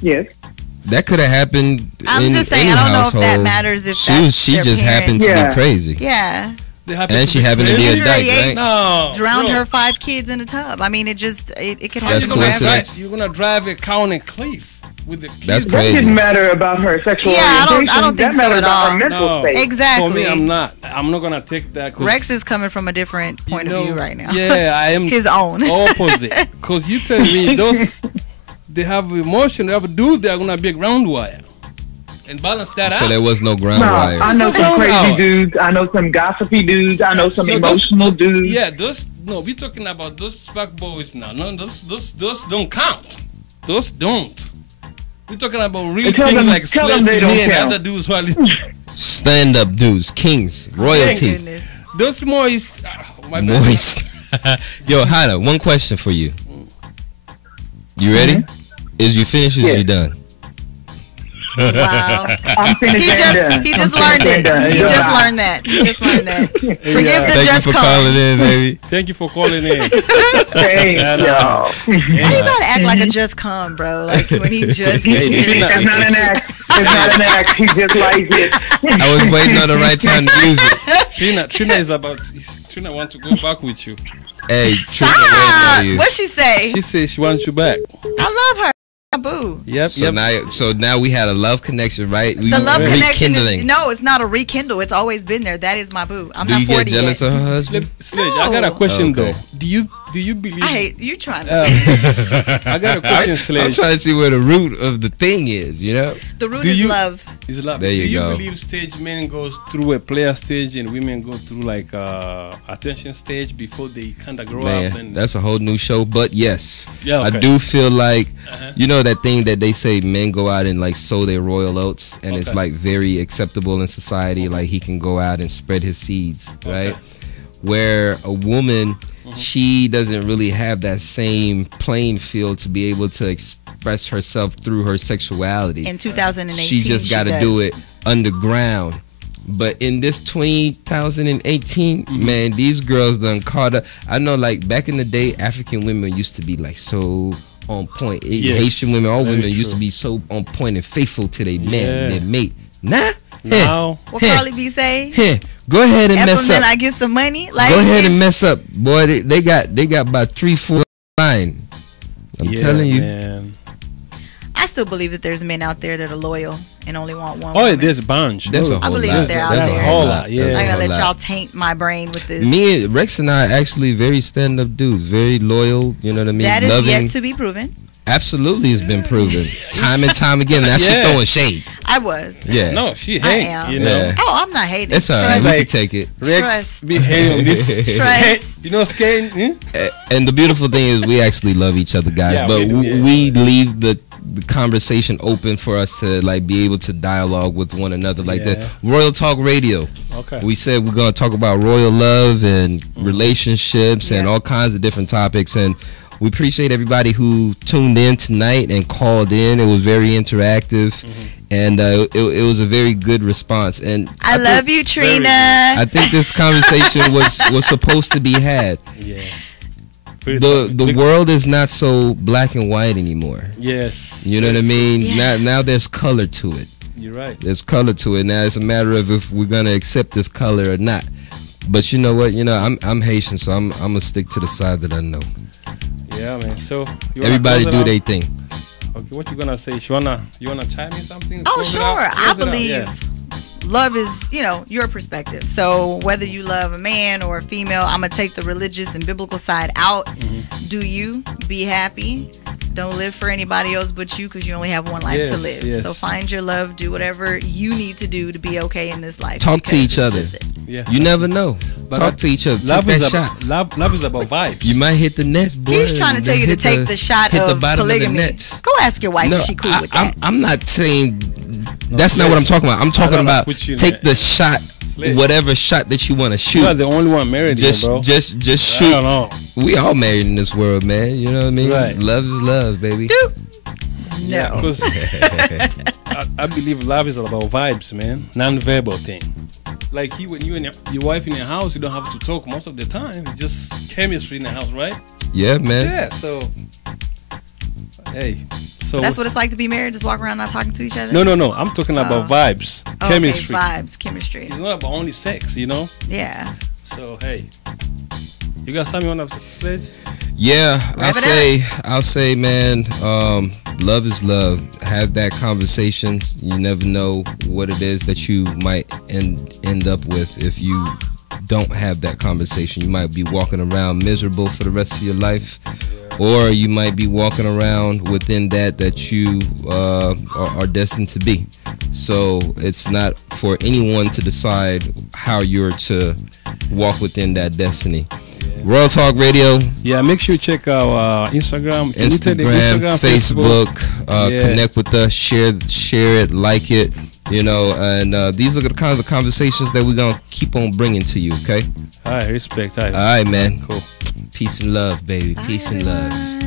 Yes. That could have happened. I'm just saying, any I don't know if household. that matters if that's She their just parent. happened to Yeah. be crazy. Yeah. They happened And to she be happened to be a crazy. dyke, 108 right? No, Drowned bro. her 5 kids in a tub. I mean, it could happen. That's You're gonna coincidence. drive- You're gonna drive a cow on a cliff with the kids. That's That crazy. didn't matter about her sexual Yeah, I orientation. don't think that so mattered at about all. her mental No. state. Exactly. For me, I'm not gonna take that. 'Cause, Rex is coming from a different point of view right now. Yeah, I am His own. opposite. Because you tell me they have emotion, they have a dude, they're gonna be a ground wire and balance that So out. there was no ground No, wire. I know some Slow crazy down. dudes. I know some gossipy dudes. I know some No, those- emotional dudes. Yeah, we're talking about those fuck boys now. No, those don't count. Those don't. We're talking about real Tell things them- like tell them Sledge they don't Me and count. other dudes who are Stand up dudes, kings, royalty, Goodness. those moist. My bad. moist. Yo, Hannah, one question for you. You ready? Is you finished or is Yeah. you done? Wow. I'm finished and done. He just I'm learned finished it. and done. He Goodbye. just learned that. He just learned that. Forgive the Thank just you for come. calling in, baby. Thank you for calling in. Thanks, And, y'all. Why you gotta act like a just come, bro? Like when he just It's not an act. It's not an act. He just likes it. I was waiting on the right time to use it. Trina is Trina wants to go back with you. Hey, Trina, Stop. where are you? What'd she say? She says she wants you back. I love her. Boo. Yep, So now we had a love connection, right? We The love connection is, rekindling. no, it's not a rekindle. It's always been there. That is my boo. I'm Do not you 40 get jealous yet. of her husband? Sledge, I got a question Okay. though. Do you believe? I hate you trying to. I got a question, I'm Sledge. trying to see where the root of the thing is, you know? The root do is you- love. Is love. There you do you go. believe stage men goes through a player stage and women go through like attention stage before they kind of grow up? Man, And that's a whole new show. But yes, Yeah, I okay. do feel like, you know that thing that they say men go out and like sow their royal oats, and it's Okay. like very acceptable in society. Like he can go out and spread his seeds, right? Where a woman, she doesn't really have that same playing field to be able to express herself through her sexuality. In 2018, She just got to does. do it underground. But in this 2018, man, these girls done caught up. I know, like back in the day, African women used to be like so on point. Yes, Haitian women, all very women used to true. be so on point and faithful to their Yeah. man, their mate. Nah, now, What Carly B say? heh, Go ahead and F mess them, up. then I get some money. Like, Go ahead and mess up, boy. They got about 3-4 line. I'm telling you. Man. I still believe that there's men out there that are loyal and only want one. Oh, woman. there's a bunch. That's a I whole believe lot. they're out That's there. a whole lot. Yeah. I'm That's a gonna whole let lot. y'all taint my brain with this. Me, Rex and I are actually very stand-up dudes, very loyal. You know what I mean? That is Loving. yet to be proven. Absolutely, has been proven time and time again. That shit throwing shade. I was. Yeah. No, she I hate. am. You know. Yeah. Oh, I'm not hating. It's all right. Trust. We Like- can take it. Rex Trust. be hating on this. Trust. You know, skating. And the beautiful thing is we actually love each other, guys. Yeah, but we do, yeah. we leave the conversation open for us to like be able to dialogue with one another like Yeah. that. Royal Talk Radio. Okay. We said we're gonna talk about royal love and relationships and Yeah. all kinds of different topics, and we appreciate everybody who tuned in tonight and called in. It was very interactive, and it was a very good response. And I love you, Trina. I think this conversation was supposed to be had. Yeah. The world is not so black and white anymore. Yes. You know what I mean? Yeah. Now there's color to it. You're right. There's color to it. Now it's a matter of if we're gonna accept this color or not. But you know what? You know I'm Haitian, so I'm gonna stick to the side that I know. Yeah, man. So you wanna Everybody close it do out? their thing. Okay, what you gonna say? You wanna chime in something? Oh, Close it sure. out? I Close it out, believe yeah. love is, your perspective. So whether you love a man or a female, I'm going to take the religious and biblical side out. Mm-hmm. Do you be happy? Don't live for anybody else but you, because you only have one life to Yes, live. yes. So find your love. Do whatever you need to do to be okay in this life. Talk to because each it's other. just it. Yeah. You never know. But Talk to each other. Take Love that is shot. love is about vibes. You might hit the nest, boy. He's trying to tell you to Hit take the shot hit the of bottom polygamy. Of the net. Go ask your wife No, if she cool with that. I'm not saying that's not what I'm talking about. I'm talking don't know, about put you in take that. the shot, Sledge. whatever shot that you want to shoot. You are the only one married here, bro. Just I shoot. don't know. We all married in this world, man. You know what I mean? Right. Love is love, baby. No. Because I believe love is all about vibes, man. Non-verbal thing. Like when you and your wife in your house, you don't have to talk most of the time. It's just chemistry in the house, right? Yeah, man. Yeah. So, hey. So That's what it's like to be married, just walk around not talking to each other? No. I'm talking about vibes, chemistry. Okay, vibes, chemistry. It's not about only sex, you know. Yeah. So hey, you got something on the sledge? Yeah, Wrap it I'll say, man, love is love. Have that conversation. You never know what it is that you might end up with if you don't have that conversation. You might be walking around miserable for the rest of your life, or you might be walking around within that you are destined to be. So it's not for anyone to decide how you're to walk within that destiny. Royal Talk Radio, Yeah, make sure you check our Instagram, Instagram, Facebook. Yeah. Connect with us, share it, like it. You know, and these are the kinds of conversations that we're gonna keep on bringing to you. Okay. All right, respect. All All right, right, man. cool. Peace and love, baby. Peace and love. Bye.